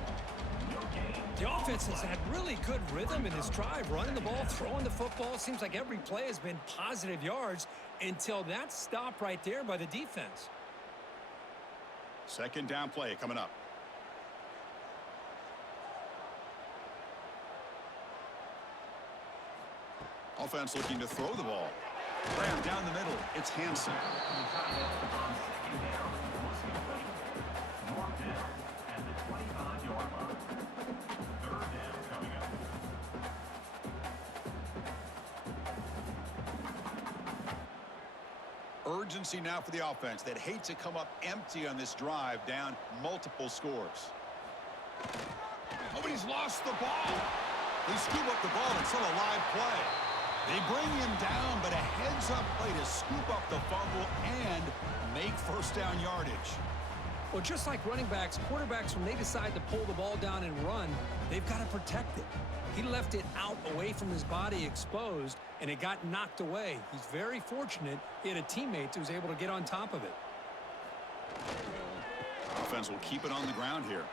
The offense has had really good rhythm in this drive, running the ball, throwing the football. It seems like every play has been positive yards until that stop right there by the defense. Second down play coming up. Offense looking to throw the ball. Ram down the middle. It's Hansen. Urgency now for the offense that hate to come up empty on this drive, down multiple scores. Nobody's lost the ball. They scoop up the ball and still a live play. They bring him down, but a heads-up play to scoop up the fumble and make first down yardage. Well, just like running backs, quarterbacks, when they decide to pull the ball down and run, they've got to protect it. He left it out away from his body exposed, and it got knocked away. He's very fortunate he had a teammate who was able to get on top of it. Offense will keep it on the ground here.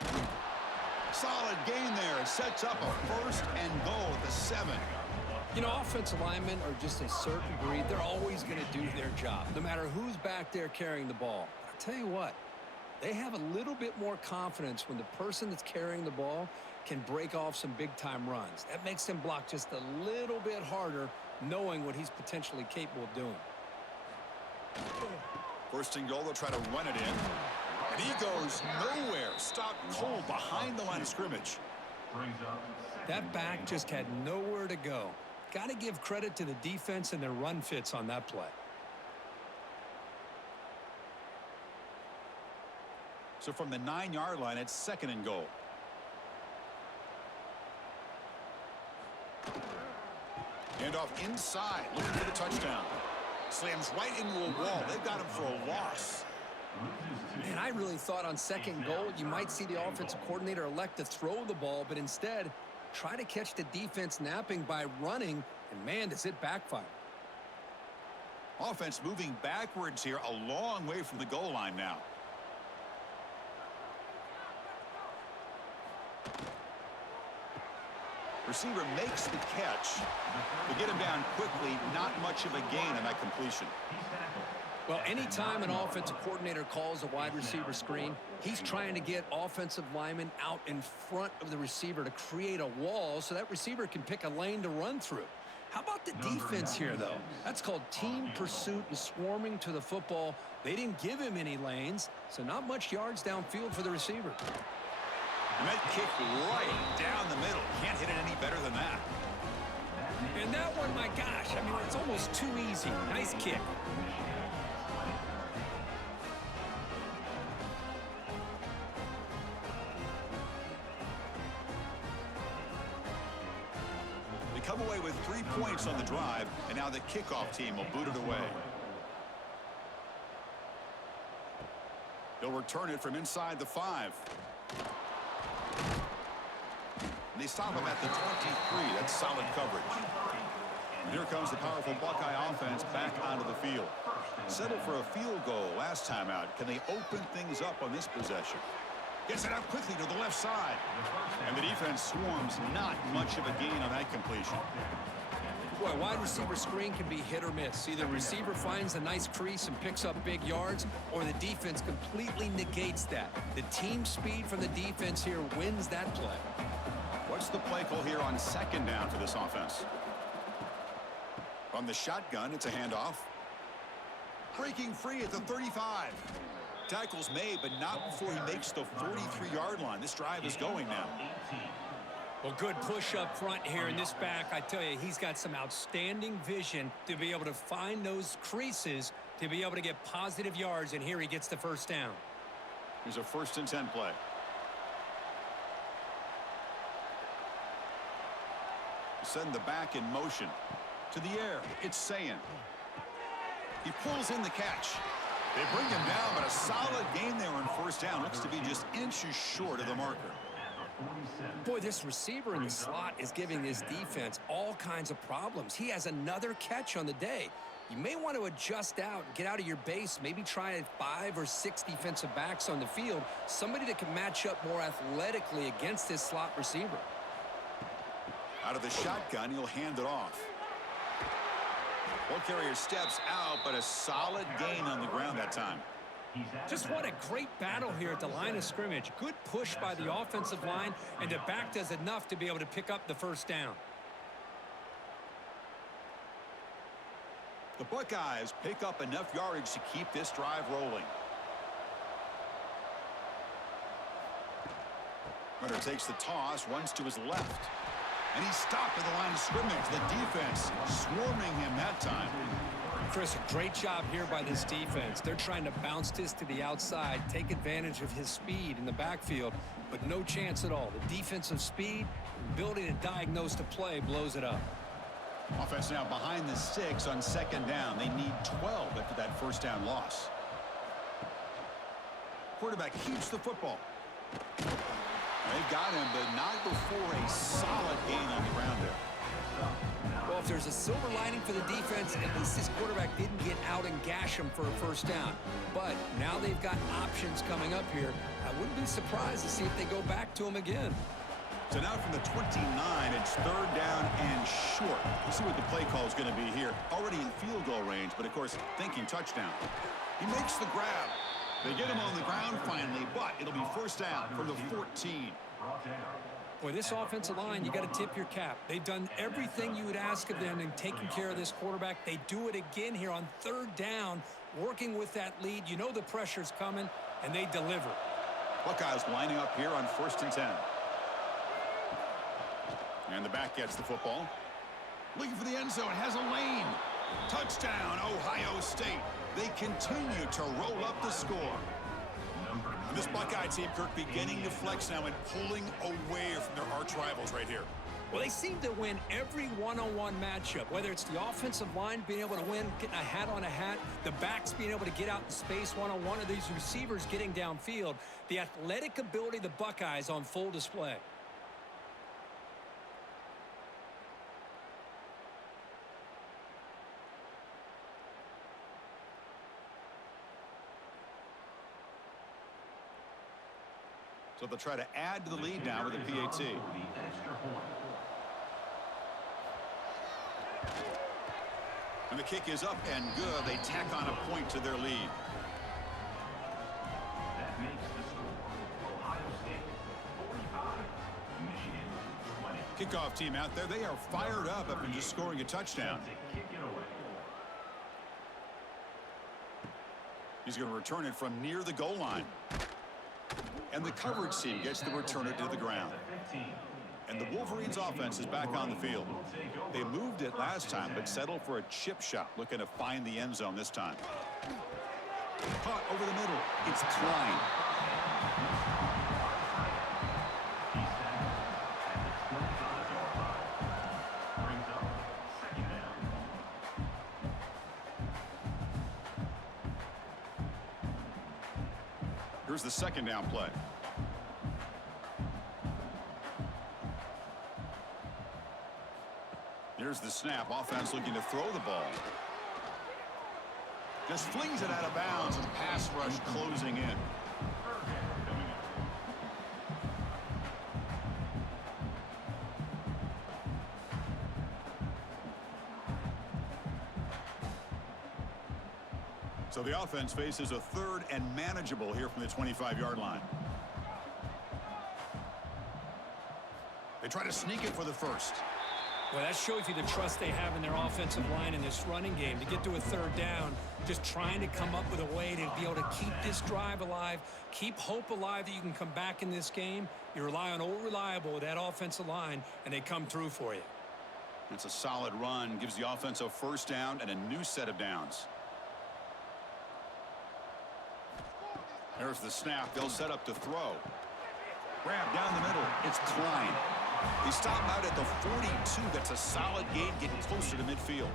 Solid gain there. It sets up a 1st and goal at the 7. You know, offensive linemen are just a certain breed. They're always going to do their job, no matter who's back there carrying the ball. But I'll tell you what, they have a little bit more confidence when the person that's carrying the ball can break off some big-time runs. That makes them block just a little bit harder, knowing what he's potentially capable of doing. 1st and goal, they'll try to run it in. And he goes nowhere. Stopped cold behind the line of scrimmage. That back just had nowhere to go. Got to give credit to the defense and their run fits on that play. So from the 9-yard line, it's 2nd and goal. Handoff inside, looking for the touchdown. Slams right into a wall. They've got him for a loss. Man, I really thought on 2nd goal you might see the offensive coordinator elect to throw the ball, but instead try to catch the defense napping by running, and man, does it backfire. Offense moving backwards here, a long way from the goal line now. Receiver makes the catch. To get him down quickly, not much of a gain on that completion. Well, anytime an offensive coordinator calls a wide receiver screen, he's trying to get offensive linemen out in front of the receiver to create a wall so that receiver can pick a lane to run through. How about the defense here, though? That's called team pursuit and swarming to the football. They didn't give him any lanes, so not much yards downfield for the receiver. And that kick right down the middle. Can't hit it any better than that. And that one, my gosh, I mean, it's almost too easy. Nice kick. They come away with 3 points on the drive, and now the kickoff team will boot it away. They'll return it from inside the 5. And they stop him at the 23. That's solid coverage. And here comes the powerful Buckeye offense back onto the field. Settled for a field goal last time out. Can they open things up on this possession? Gets it out quickly to the left side. And the defense swarms. Not much of a gain on that completion. Boy, wide receiver screen can be hit or miss. Either receiver finds a nice crease and picks up big yards, or the defense completely negates that. The team speed from the defense here wins that play. What's the play call here on 2nd down for this offense? From the shotgun, it's a handoff. Breaking free at the 35. Tackle's made, but not before he makes the 43-yard line. This drive is going now. Well, good push up front here in this back. I tell you, he's got some outstanding vision to be able to find those creases to be able to get positive yards, and here he gets the 1st down. Here's a 1st and 10 play. Send the back in motion. To the air, it's Sayin. He pulls in the catch. They bring him down, but a solid gain there on 1st down. Looks to be just inches short of the marker. Boy, this receiver in the slot is giving this defense all kinds of problems. He has another catch on the day. You may want to adjust out, get out of your base, maybe try 5 or 6 defensive backs on the field, somebody that can match up more athletically against this slot receiver. Out of the shotgun, he'll hand it off. Ball carrier steps out, but a solid gain on the ground that time. Just what a great battle here at the line of scrimmage. Good push by the offensive line, and the back does enough to be able to pick up the 1st down. The Buckeyes pick up enough yardage to keep this drive rolling. Runner takes the toss, runs to his left. And he's stopped at the line of scrimmage. The defense swarming him that time. Chris, a great job here by this defense. They're trying to bounce this to the outside, take advantage of his speed in the backfield, but no chance at all. The defensive speed, ability to diagnose the play, blows it up. Offense now behind the 6 on 2nd down. They need 12 after that 1st down loss. Quarterback keeps the football. They've got him, but not before a solid gain on the ground there. Well, if there's a silver lining for the defense, at least this quarterback didn't get out and gash him for a 1st down. But now they've got options coming up here. I wouldn't be surprised to see if they go back to him again. So now from the 29, it's 3rd down and short. Let's see what the play call is going to be here. Already in field goal range, but of course, thinking touchdown. He makes the grab. They get him on the ground finally, but it'll be 1st down from the 14. Boy, this offensive line, you got to tip your cap. They've done everything you would ask of them in taking care of this quarterback. They do it again here on third down, working with that lead. You know the pressure's coming, and they deliver. Buckeyes lining up here on 1st and 10. And the back gets the football. Looking for the end zone. Has a lane. Touchdown, Ohio State. They continue to roll up the score. And this Buckeye team, Kirk, beginning to flex now and pulling away from their arch rivals right here. Well, they seem to win every one-on-one matchup, whether it's the offensive line being able to win, getting a hat on a hat, the backs being able to get out in space one-on-one, or these receivers getting downfield. The athletic ability of the Buckeyes on full display. So they'll try to add to the lead now with a PAT. And the kick is up and good. They tack on a point to their lead. That makes the score Ohio State 45, Michigan 20. Kickoff team out there. They are fired up after just scoring a touchdown. Kick it away. He's going to return it from near the goal line. And the coverage team gets the returner to the ground. And the Wolverines offense is back on the field. They moved it last time, but settled for a chip shot, looking to find the end zone this time. Caught over the middle. It's Klein. Here's the second down play. Here's the snap. Offense looking to throw the ball. Just flings it out of bounds, and pass rush closing in. So the offense faces a third and manageable here from the 25-yard line. They try to sneak it for the first. Well, that shows you the trust they have in their offensive line in this running game. To get to a third down, just trying to come up with a way to be able to keep this drive alive, keep hope alive that you can come back in this game. You rely on Old Reliable with that offensive line, and they come through for you. That's a solid run. Gives the offense a first down and a new set of downs. There's the snap. They'll set up to throw. Grab down the middle. It's Klein. He stopped out at the 42. That's a solid gain, getting closer to midfield.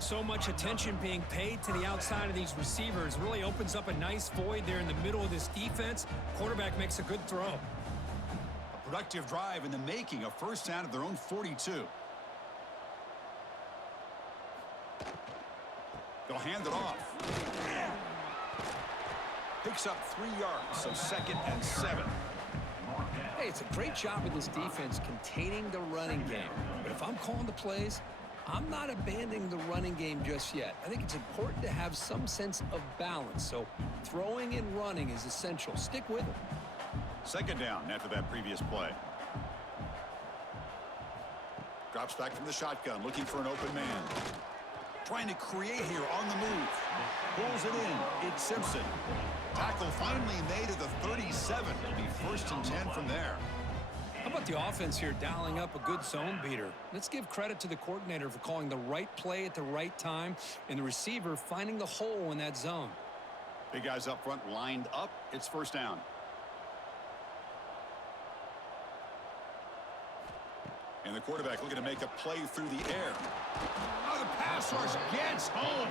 So much attention being paid to the outside of these receivers. Really opens up a nice void there in the middle of this defense. Quarterback makes a good throw. A productive drive in the making. A first down at their own 42. They'll hand it off. Picks up 3 yards, so 2nd and 7. Hey, it's a great job with this defense containing the running game. But if I'm calling the plays, I'm not abandoning the running game just yet. I think it's important to have some sense of balance. So throwing and running is essential. Stick with it. 2nd down after that previous play. Drops back from the shotgun, looking for an open man. Trying to create here on the move. Pulls it in. It's Simpson. Tackle finally made at the 37. It'll be 1st and 10 from there. How about the offense here dialing up a good zone beater? Let's give credit to the coordinator for calling the right play at the right time and the receiver finding the hole in that zone. Big guys up front lined up. It's 1st down. And the quarterback looking to make a play through the air. Oh, the pass rush gets home.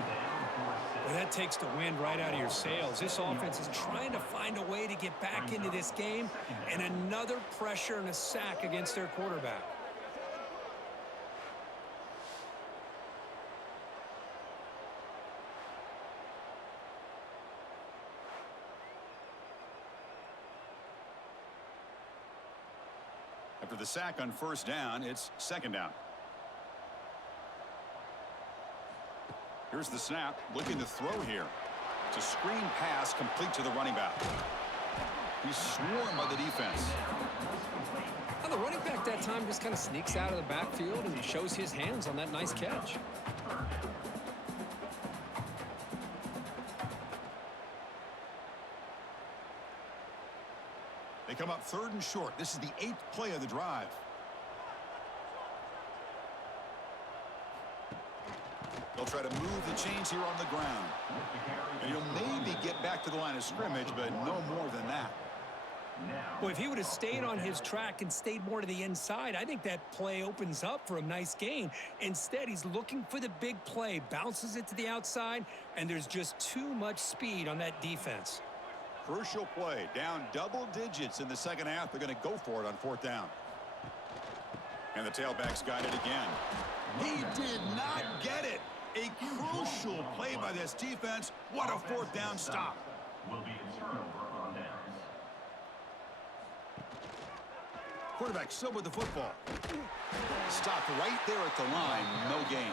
Well, that takes the wind right out of your sails. This offense is trying to find a way to get back into this game, and another pressure and a sack against their quarterback. After the sack on 1st down, it's 2nd down. Here's the snap, looking to throw here. It's a screen pass complete to the running back. He's swarmed by the defense. Well, the running back that time just kind of sneaks out of the backfield and shows his hands on that nice catch. They come up 3rd and short. This is the 8th play of the drive. They'll try to move the chains here on the ground. And he'll maybe get back to the line of scrimmage, but no more than that. Well, if he would have stayed on his track and stayed more to the inside, I think that play opens up for a nice gain. Instead, he's looking for the big play, bounces it to the outside, and there's just too much speed on that defense. Crucial play, down double digits in the second half. They're going to go for it on 4th down. And the tailback's got it again. He did not get it. A crucial play by this defense. What a 4th down stop. Will be a turnover on downs. Quarterback still with the football. Stopped right there at the line. No gain.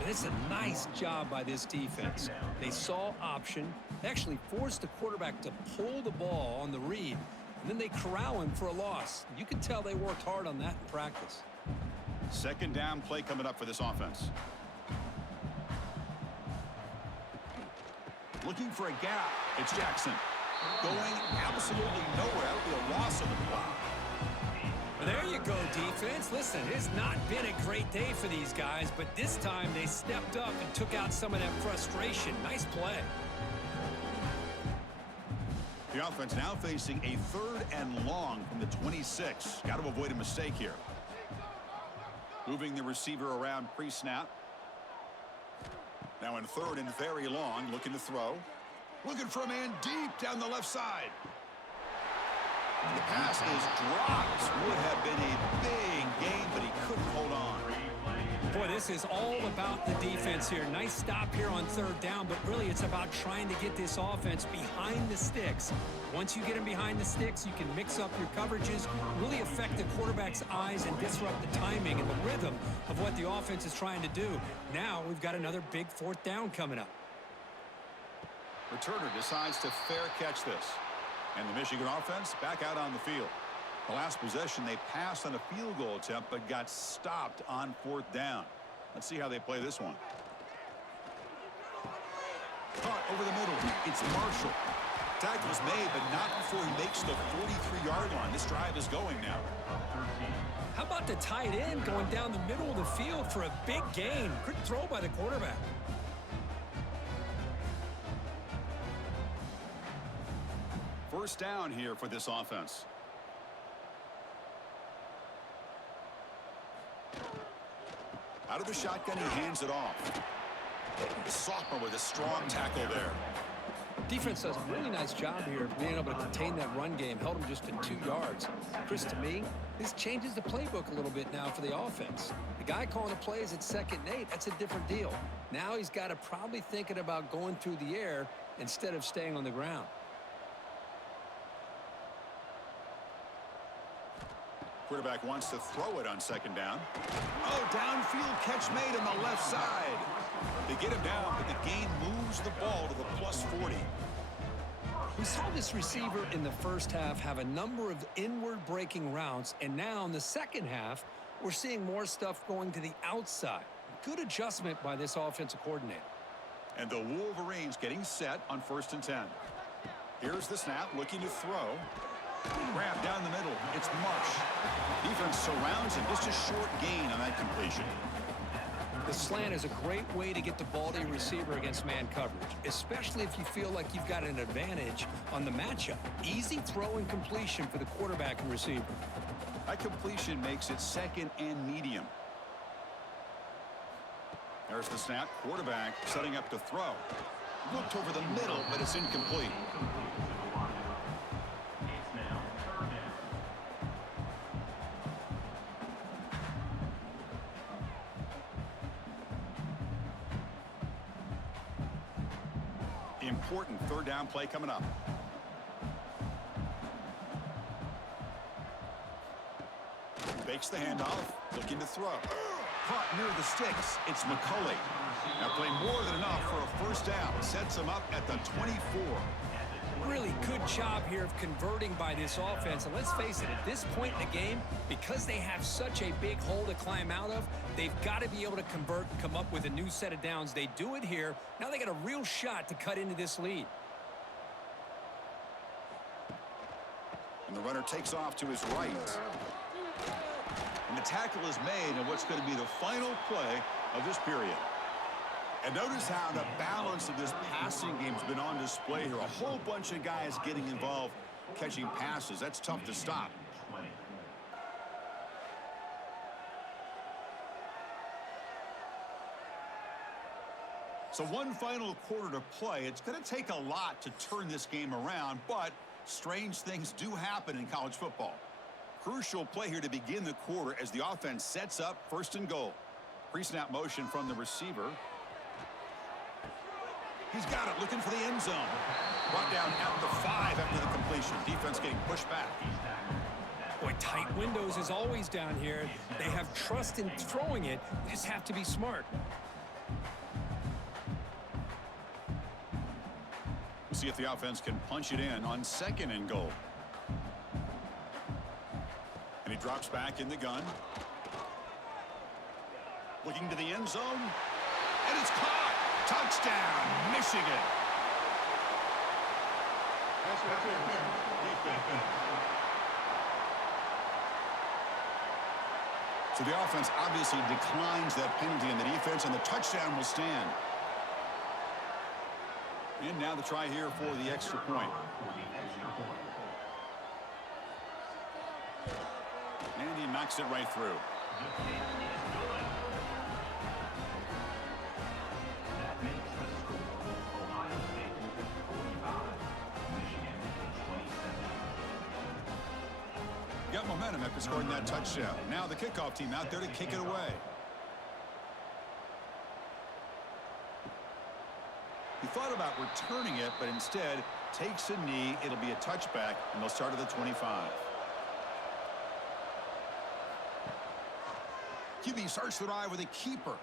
And it's a nice job by this defense. They saw option, actually forced the quarterback to pull the ball on the read, and then they corral him for a loss. You can tell they worked hard on that in practice. 2nd down play coming up for this offense. Looking for a gap. It's Jackson. Going absolutely nowhere. That'll be a loss of the play. Well, there you go, defense. Listen, it's not been a great day for these guys, but this time they stepped up and took out some of that frustration. Nice play. The offense now facing a 3rd and long from the 26. Got to avoid a mistake here. Moving the receiver around pre-snap. Now in 3rd and very long, looking to throw. Looking for a man deep down the left side. The pass is dropped. Would have been a big gain, but he couldn't hold on. Boy, this is all about the defense here. Nice stop here on 3rd down, but really it's about trying to get this offense behind the sticks. Once you get them behind the sticks, you can mix up your coverages, really affect the quarterback's eyes and disrupt the timing and the rhythm of what the offense is trying to do. Now we've got another big 4th down coming up. Returner decides to fair catch this. And the Michigan offense back out on the field. The last possession, they passed on a field goal attempt, but got stopped on 4th down. Let's see how they play this one. Caught over the middle. It's Marshall. Tackle's made, but not before he makes the 43-yard line. This drive is going now. How about the tight end going down the middle of the field for a big gain? Good throw by the quarterback. First down here for this offense. Out of the shotgun, he hands it off. The sophomore with a strong tackle there. Defense does a really nice job here of being able to contain that run game. Held him just to 2 yards. Chris, to me, this changes the playbook a little bit now for the offense. The guy calling the plays at 2nd and 8, that's a different deal. Now he's got to probably thinking about going through the air instead of staying on the ground. Quarterback wants to throw it on 2nd down. Oh, downfield catch made on the left side. They get him down, but the gain moves the ball to the +40. We saw this receiver in the first half have a number of inward breaking routes, and now in the second half, we're seeing more stuff going to the outside. Good adjustment by this offensive coordinator. And the Wolverines getting set on 1st and 10. Here's the snap, looking to throw. Grab down the middle. It's Marsh. Defense surrounds him. Just a short gain on that completion. The slant is a great way to get the ball to your receiver against man coverage, especially if you feel like you've got an advantage on the matchup. Easy throw and completion for the quarterback and receiver. That completion makes it 2nd and medium. There's the snap. Quarterback setting up to throw. Looked over the middle, but it's incomplete. Important 3rd down play coming up. Fakes the handoff, looking to throw. Caught near the sticks. It's McCulley. Now play more than enough for a 1st down. Sets him up at the 24. Really good job here of converting by this offense. And let's face it, at this point in the game, because they have such a big hole to climb out of, they've got to be able to convert and come up with a new set of downs. They do it here. Now they got a real shot to cut into this lead. And the runner takes off to his right. And the tackle is made in what's going to be the final play of this period. And notice how the balance of this passing game has been on display here. A whole bunch of guys getting involved catching passes. That's tough to stop. So one final quarter to play. It's going to take a lot to turn this game around, but strange things do happen in college football. Crucial play here to begin the quarter as the offense sets up 1st and goal. Pre-snap motion from the receiver. He's got it, looking for the end zone. Brought down at the 5 after the completion. Defense getting pushed back. Boy, tight windows is always down here. They have trust in throwing it. They just have to be smart. We'll see if the offense can punch it in on 2nd and goal. And he drops back in the gun. Looking to the end zone. And it's caught. Touchdown, Michigan. So the offense obviously declines that penalty in the defense, and the touchdown will stand. And now the try here for the extra point. And he knocks it right through. Got momentum after scoring that touchdown. Now the kickoff team out there to kick it away. He thought about returning it, but instead takes a knee. It'll be a touchback, and they'll start at the 25. QB starts the drive with a keeper.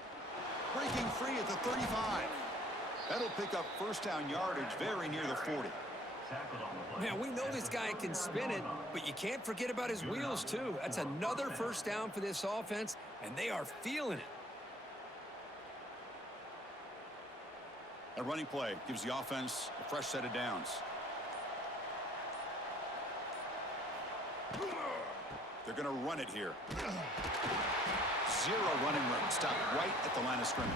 Breaking free at the 35. That'll pick up 1st down yardage very near the 40. Man, we know this guy can spin it, but you can't forget about his wheels, too. That's another 1st down for this offense, and they are feeling it. A running play gives the offense a fresh set of downs. They're going to run it here. 0 running room. Stop right at the line of scrimmage.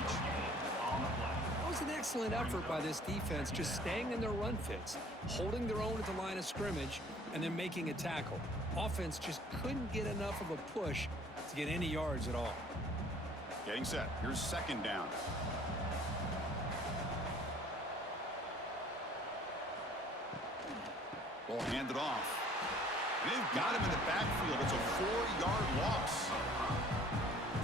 That was an excellent effort by this defense, just staying in their run fits, holding their own at the line of scrimmage, and then making a tackle. Offense just couldn't get enough of a push to get any yards at all. Getting set. Here's 2nd down. Ball handed off. And they've got him in the backfield. It's a 4-yard loss.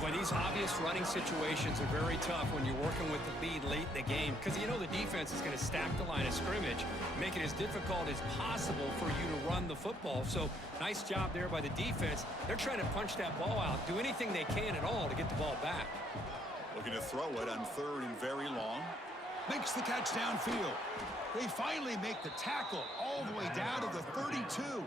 Boy, these obvious running situations are very tough when you're working with the lead late in the game, because you know the defense is going to stack the line of scrimmage, make it as difficult as possible for you to run the football. So nice job there by the defense. They're trying to punch that ball out, do anything they can at all to get the ball back. Looking to throw it on 3rd and very long. Makes the catch downfield. They finally make the tackle all the way down to the 32.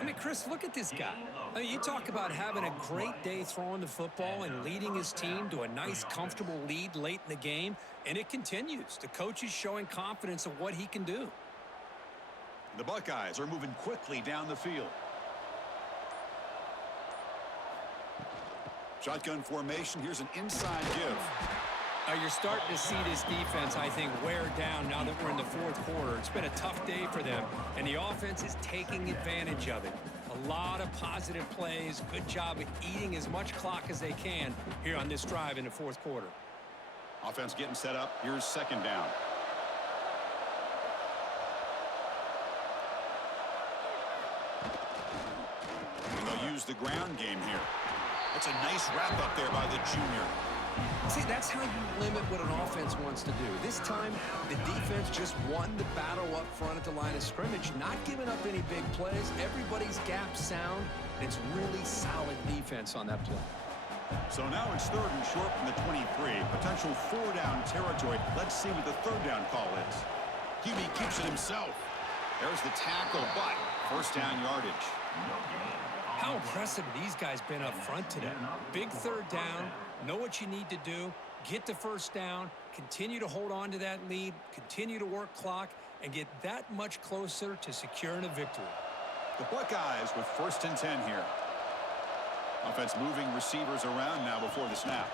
I mean, Chris, look at this guy. I mean, you talk about having a great day throwing the football and leading his team to a nice, comfortable lead late in the game, and it continues. The coach is showing confidence of what he can do. The Buckeyes are moving quickly down the field. Shotgun formation. Here's an inside give. You're starting to see this defense, I think, wear down now that we're in the 4th quarter. It's been a tough day for them, and the offense is taking advantage of it. A lot of positive plays. Good job of eating as much clock as they can here on this drive in the 4th quarter. Offense getting set up. Here's 2nd down. And they'll use the ground game here. That's a nice wrap up there by the junior. See, that's how you limit what an offense wants to do. This time, the defense just won the battle up front at the line of scrimmage, not giving up any big plays. Everybody's gap sound, and it's really solid defense on that play. So now it's 3rd and short from the 23. Potential 4-down territory. Let's see what the 3rd down call is. QB keeps it himself. There's the tackle, but first down yardage. How impressive these guys been up front today. Big third down, know what you need to do, get the first down, continue to hold on to that lead, continue to work clock, and get that much closer to securing a victory. The Buckeyes with 1st and 10 here. Offense moving receivers around now before the snap.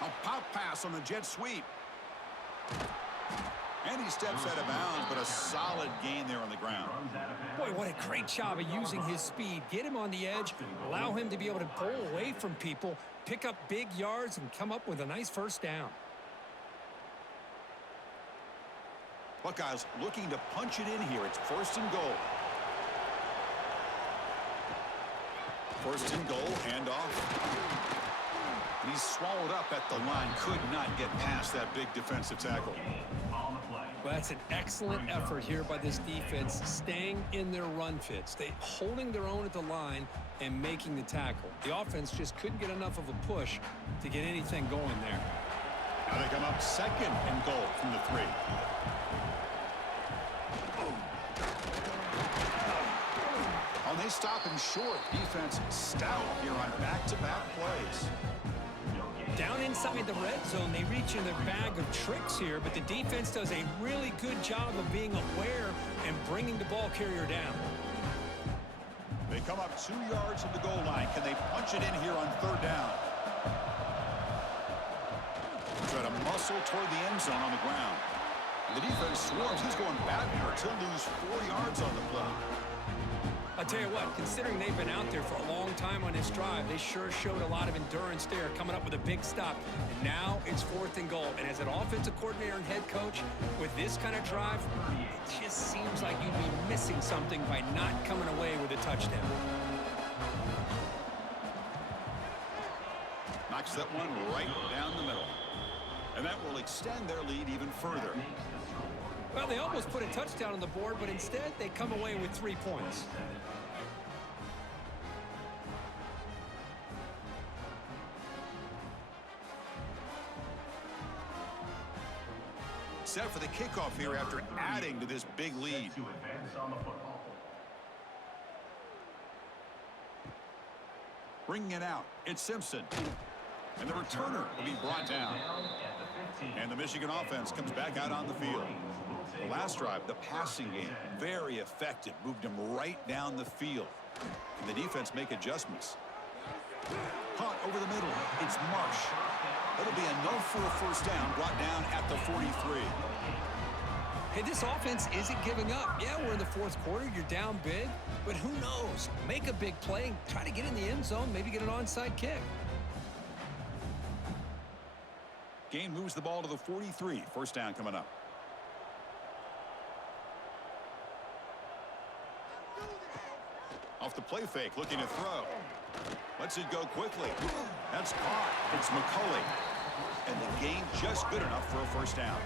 A pop pass on the jet sweep. And he steps out of bounds, but a solid gain there on the ground. Boy, what a great job of using his speed. Get him on the edge, allow him to be able to pull away from people, pick up big yards, and come up with a nice first down. Buckeyes looking to punch it in here. It's 1st and goal. 1st and goal, handoff. And he's swallowed up at the line. Could not get past that big defensive tackle. Well, that's an excellent effort here by this defense, staying in their run fits. They holding their own at the line and making the tackle. The offense just couldn't get enough of a push to get anything going there. Now they come up 2nd and goal from the 3. Oh, they stop him short. Defense stout here on back-to-back plays. Down inside the red zone, they reach in their bag of tricks here, but the defense does a really good job of being aware and bringing the ball carrier down. They come up 2 yards from the goal line. Can they punch it in here on 3rd down? Try to muscle toward the end zone on the ground. And the defense swarms. He's going backwards. He'll lose 4 yards on the play. I'll tell you what, considering they've been out there for a long time on this drive, they sure showed a lot of endurance there, coming up with a big stop. And now it's 4th and goal. And as an offensive coordinator and head coach, with this kind of drive, it just seems like you'd be missing something by not coming away with a touchdown. Knocks that one right down the middle. And that will extend their lead even further. Well, they almost put a touchdown on the board, but instead they come away with 3 points. Set for the kickoff here after adding to this big lead. Bringing it out, it's Simpson. And the returner will be brought down. And the Michigan offense comes back out on the field. The last drive, the passing game, very effective. Moved him right down the field. And the defense make adjustments. Punt over the middle. It's Marsh. It'll be enough for a first down, brought down at the 43. Hey, this offense isn't giving up. Yeah, we're in the 4th quarter. You're down big. But who knows? Make a big play. Try to get in the end zone. Maybe get an onside kick. Gain moves the ball to the 43. First down coming up. Off the play fake, looking to throw. Lets it go quickly. That's caught. It's McCulley. And the gain just good enough for a first down.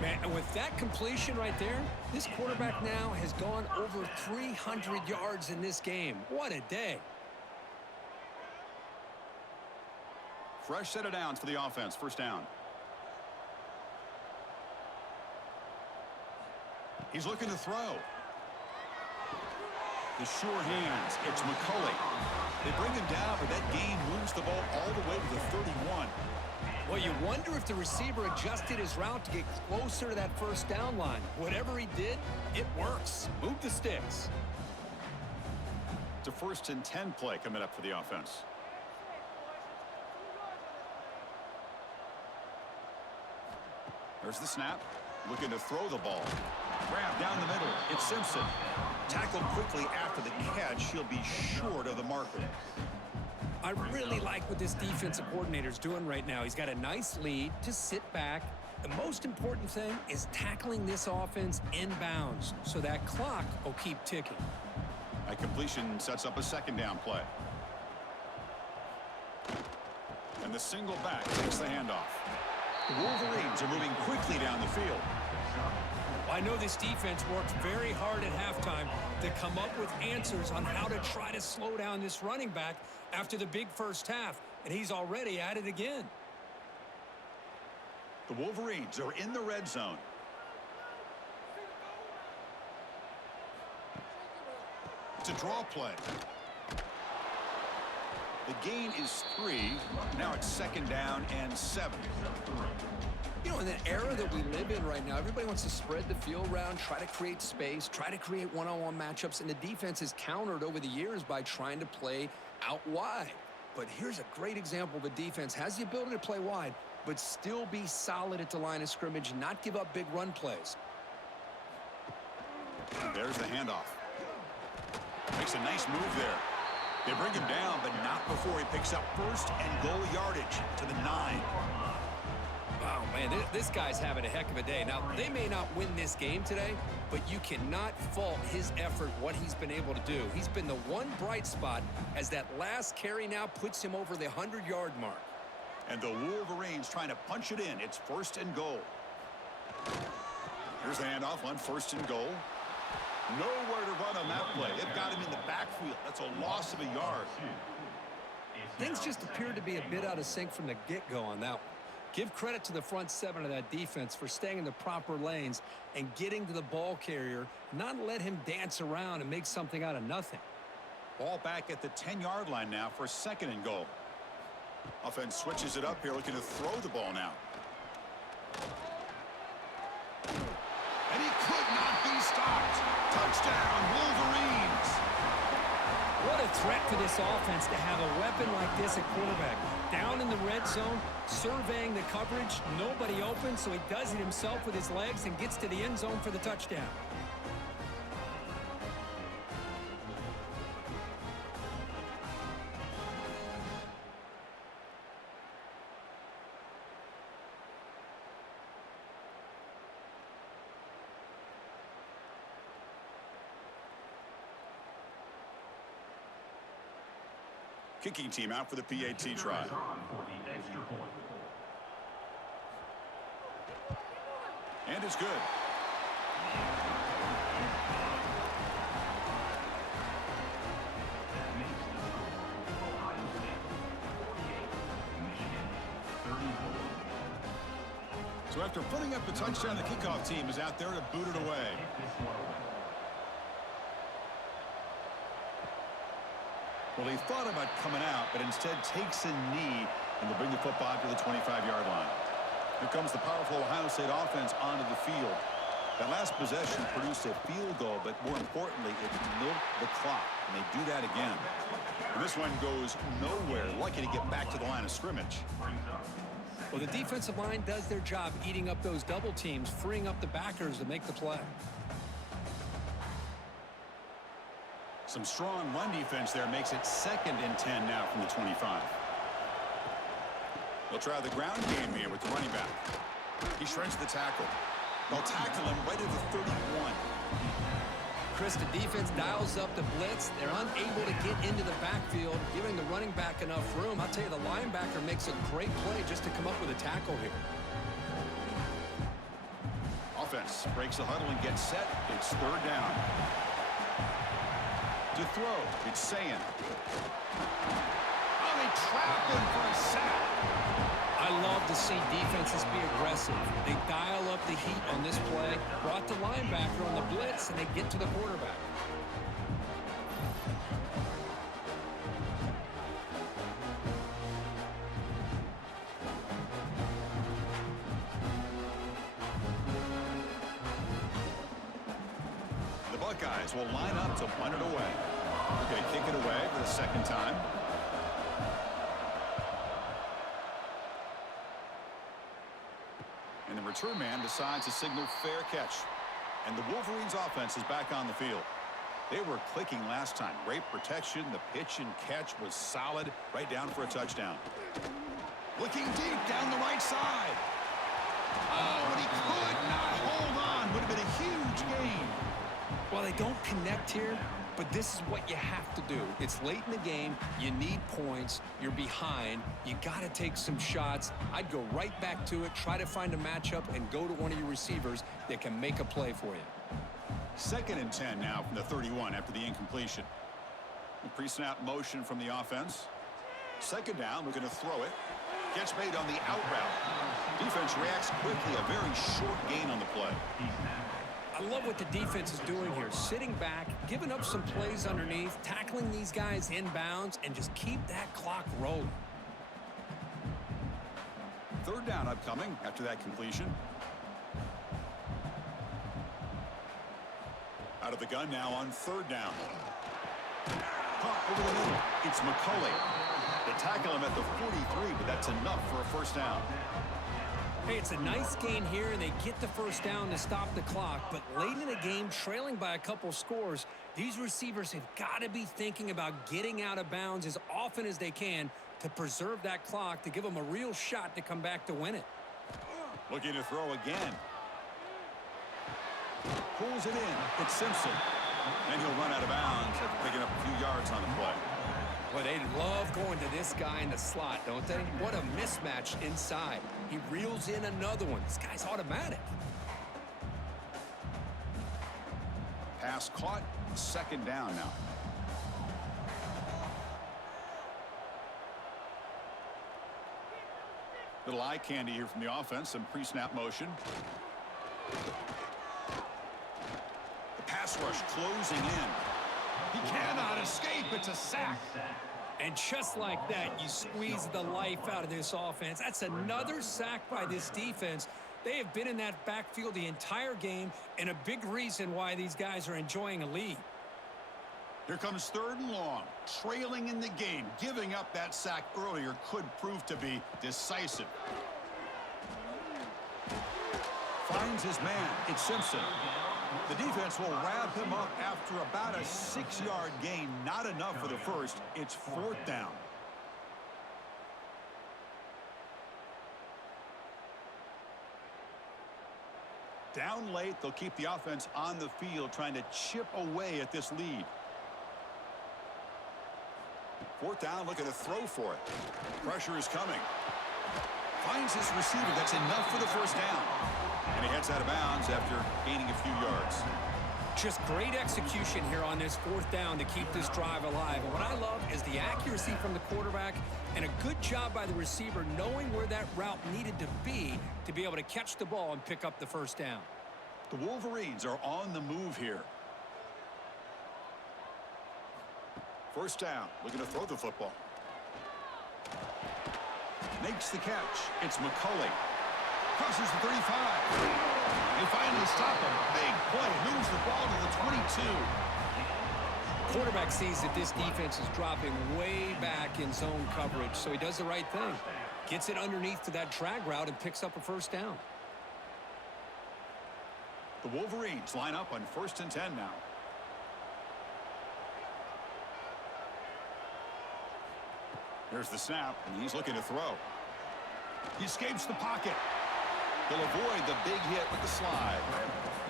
Man, and with that completion right there, this quarterback now has gone over 300 yards in this game. What a day. Fresh set of downs for the offense. First down. He's looking to throw. The sure hands. It's McCulley. They bring him down, but that gain moves the ball all the way to the 31. Well, you wonder if the receiver adjusted his route to get closer to that first down line. Whatever he did, it works. Move the sticks. It's a 1st and 10 play coming up for the offense. There's the snap. Looking to throw the ball. Grab down the middle. It's Simpson. Tackled quickly after the catch. He'll be short of the marker. I really like what this defensive coordinator's doing right now. He's got a nice lead to sit back. The most important thing is tackling this offense inbounds so that clock will keep ticking. A completion sets up a 2nd down play. And the single back takes the handoff. The Wolverines are moving quickly down the field. I know this defense worked very hard at halftime to come up with answers on how to try to slow down this running back after the big first half, and he's already at it again. The Wolverines are in the red zone. It's a draw play. The gain is 3. Now it's 2nd down and 7. You know, in the era that we live in right now, everybody wants to spread the field around, try to create space, try to create one-on-one matchups, and the defense is countered over the years by trying to play out wide. But here's a great example. The defense has the ability to play wide, but still be solid at the line of scrimmage, not give up big run plays. There's the handoff. Makes a nice move there. They bring him down, but not before he picks up 1st and goal yardage to the 9. Oh, man, this guy's having a heck of a day. Now, they may not win this game today, but you cannot fault his effort, what he's been able to do. He's been the one bright spot as that last carry now puts him over the 100-yard mark. And the Wolverines trying to punch it in. It's 1st and goal. Here's the handoff on 1st and goal. Nowhere to run on that play. They've got him in the backfield. That's a loss of a yard. Things just appeared to be a bit out of sync from the get-go on that one. Give credit to the front 7 of that defense for staying in the proper lanes and getting to the ball carrier, not let him dance around and make something out of nothing. Ball back at the 10-yard line now for 2nd and goal. Offense switches it up here, looking to throw the ball now. And he could not be stopped. Touchdown, Wolverines. What a threat for this offense to have a weapon like this at quarterback. Down in the red zone, surveying the coverage, nobody open, so he does it himself with his legs and gets to the end zone for the touchdown. Kicking team out for the PAT try. And it's good. So after putting up the touchdown, the kickoff team is out there to boot it away. Well, he thought about coming out, but instead takes a knee, and they'll bring the football to the 25-yard line. Here comes the powerful Ohio State offense onto the field. That last possession produced a field goal, but more importantly, it milked the clock, and they do that again. And this one goes nowhere, lucky to get back to the line of scrimmage. Well, the defensive line does their job eating up those double teams, freeing up the backers to make the play. Some strong run defense there makes it 2nd and 10 now from the 25. They'll try the ground game here with the running back. He shreds the tackle. They'll tackle him right at the 31. Chris, the defense dials up the blitz. They're unable to get into the backfield, giving the running back enough room. I'll tell you, the linebacker makes a great play just to come up with a tackle here. Offense breaks the huddle and gets set. It's 3rd down. To throw, it's Sayin. Oh, they trap him for a sack. I love to see defenses be aggressive. They dial up the heat on this play, brought the linebacker on the blitz, and they get to the quarterback. The Buckeyes will line up to punt it away. They're going to kick it away for the 2nd time. And the return man decides to signal fair catch. And the Wolverines offense is back on the field. They were clicking last time. Great protection. The pitch and catch was solid. Right down for a touchdown. Looking deep down the right side. Oh, but he could not hold on. Would have been a huge gain. Well, they don't connect here, but this is what you have to do. It's late in the game. You need points. You're behind. You got to take some shots. I'd go right back to it, try to find a matchup, and go to one of your receivers that can make a play for you. 2nd and 10 now from the 31 after the incompletion. The pre-snap motion from the offense. 2nd down, we're going to throw it. Catch made on the out route. Defense reacts quickly. A very short gain on the play. I love what the defense is doing here. Sitting back, giving up some plays underneath, tackling these guys inbounds, and just keep that clock rolling. Third down upcoming after that completion. Out of the gun now on third down. Caught over the middle. It's McCulley. They tackle him at the 43, but that's enough for a first down. Hey, it's a nice gain here, and they get the first down to stop the clock. But late in the game, trailing by a couple scores, these receivers have got to be thinking about getting out of bounds as often as they can to preserve that clock, to give them a real shot to come back to win it. Looking to throw again. Pulls it in. It's Simpson. And he'll run out of bounds after picking up a few yards on the play. Well, they love going to this guy in the slot, don't they? What a mismatch inside. He reels in another one. This guy's automatic. Pass caught. Second down now. Little eye candy here from the offense. Some pre-snap motion. The pass rush closing in. He cannot escape. It's a sack. And just like that, you squeeze the life out of this offense. That's another sack by this defense. They have been in that backfield the entire game, and a big reason why these guys are enjoying a lead. Here comes third and long. Trailing in the game. Giving up that sack earlier could prove to be decisive. Finds his man. It's Simpson. The defense will wrap him up after about a 6-yard gain. Not enough for the first. It's fourth down. Down late, they'll keep the offense on the field, trying to chip away at this lead. Fourth down, looking to throw for it. Pressure is coming. Finds his receiver. That's enough for the first down. And he heads out of bounds after gaining a few yards. Just great execution here on this fourth down to keep this drive alive. And what I love is the accuracy from the quarterback and a good job by the receiver knowing where that route needed to be able to catch the ball and pick up the first down. The Wolverines are on the move here. First down, looking to throw the football. Makes the catch. It's McCulley. Crosses the 35. They finally stop him. Big play. Moves the ball to the 22. Quarterback sees that this defense is dropping way back in zone coverage, so he does the right thing. Gets it underneath to that drag route and picks up a first down. The Wolverines line up on 1st and 10 now. There's the snap, and he's looking to throw. He escapes the pocket. He'll avoid the big hit with the slide.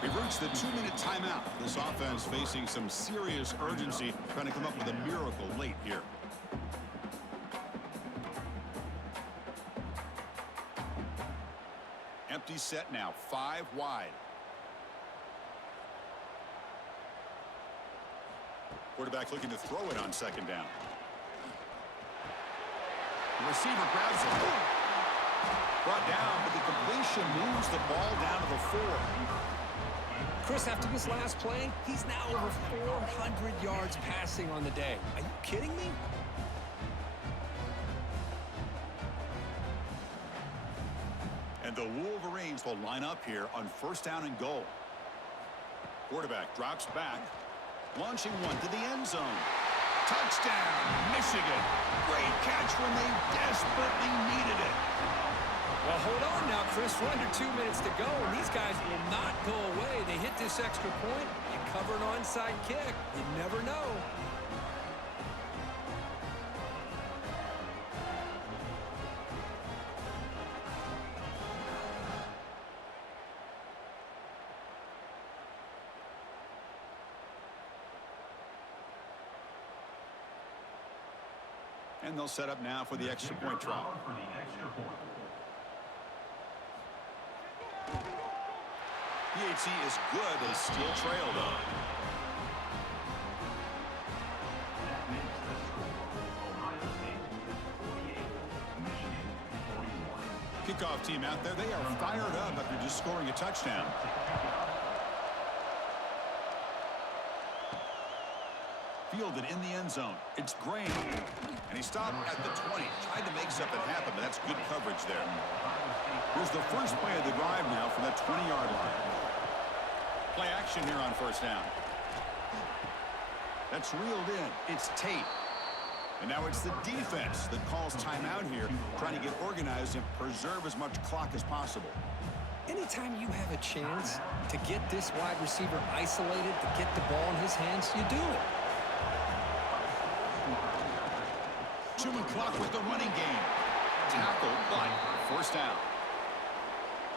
We've reached the 2-minute timeout. This offense facing some serious urgency, trying to come up with a miracle late here. Empty set now, 5 wide. Quarterback looking to throw it on second down. The receiver grabs it. Brought down, but the completion moves the ball down to the 4. Chris, after this last play, he's now over 400 yards passing on the day. Are you kidding me? And the Wolverines will line up here on 1st down and goal. Quarterback drops back, launching one to the end zone. Touchdown, Michigan. Great catch when they desperately needed it. Well, hold on now, Chris. We're under 2 minutes to go, and these guys will not go away. They hit this extra point. You cover an onside kick. You never know. And they'll set up now for the extra point try. PHC is good, but still trail, though. Kickoff team out there, they are fired up after just scoring a touchdown. fielded in the end zone. It's Graham. And he stopped at the 20. Tried to make something happen, but that's good coverage there. Here's the first play of the drive now from that 20-yard line. Play action here on first down. That's reeled in. It's Tate. And now it's the defense that calls timeout here, trying to get organized and preserve as much clock as possible. Anytime you have a chance to get this wide receiver isolated, to get the ball in his hands, you do it. Chewing clock with the running game. Tackle, but first down.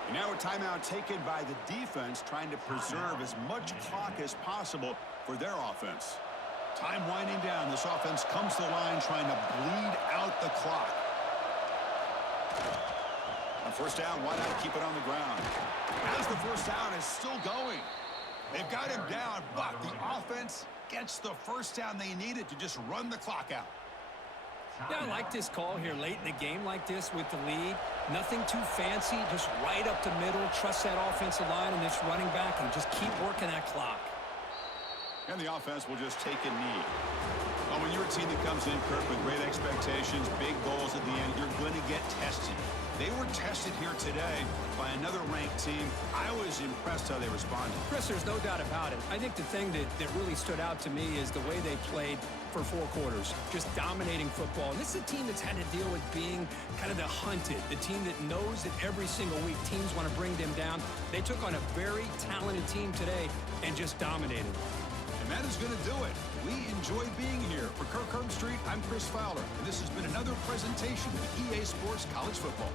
And now a timeout taken by the defense, trying to preserve as much clock as possible for their offense. Time winding down. This offense comes to the line trying to bleed out the clock. On first down, why not keep it on the ground? As the first down is still going. They've got him down, but the offense gets the first down they needed to just run the clock out. Yeah, I like this call here late in the game like this with the lead. Nothing too fancy, just right up the middle. Trust that offensive line and this running back and just keep working that clock. And the offense will just take a knee. Well, when you're a team that comes in, Kirk, with great expectations, big goals at the end, you're going to get tested. They were tested here today by another ranked team. I was impressed how they responded. Chris, there's no doubt about it. I think the thing that really stood out to me is the way they played for 4 quarters, just dominating football. And this is a team that's had to deal with being kind of the hunted, the team that knows that every single week teams want to bring them down. They took on a very talented team today and just dominated. And that is going to do it. We enjoy being here. For Kirk Herbstreit, I'm Chris Fowler, and this has been another presentation of EA Sports College Football.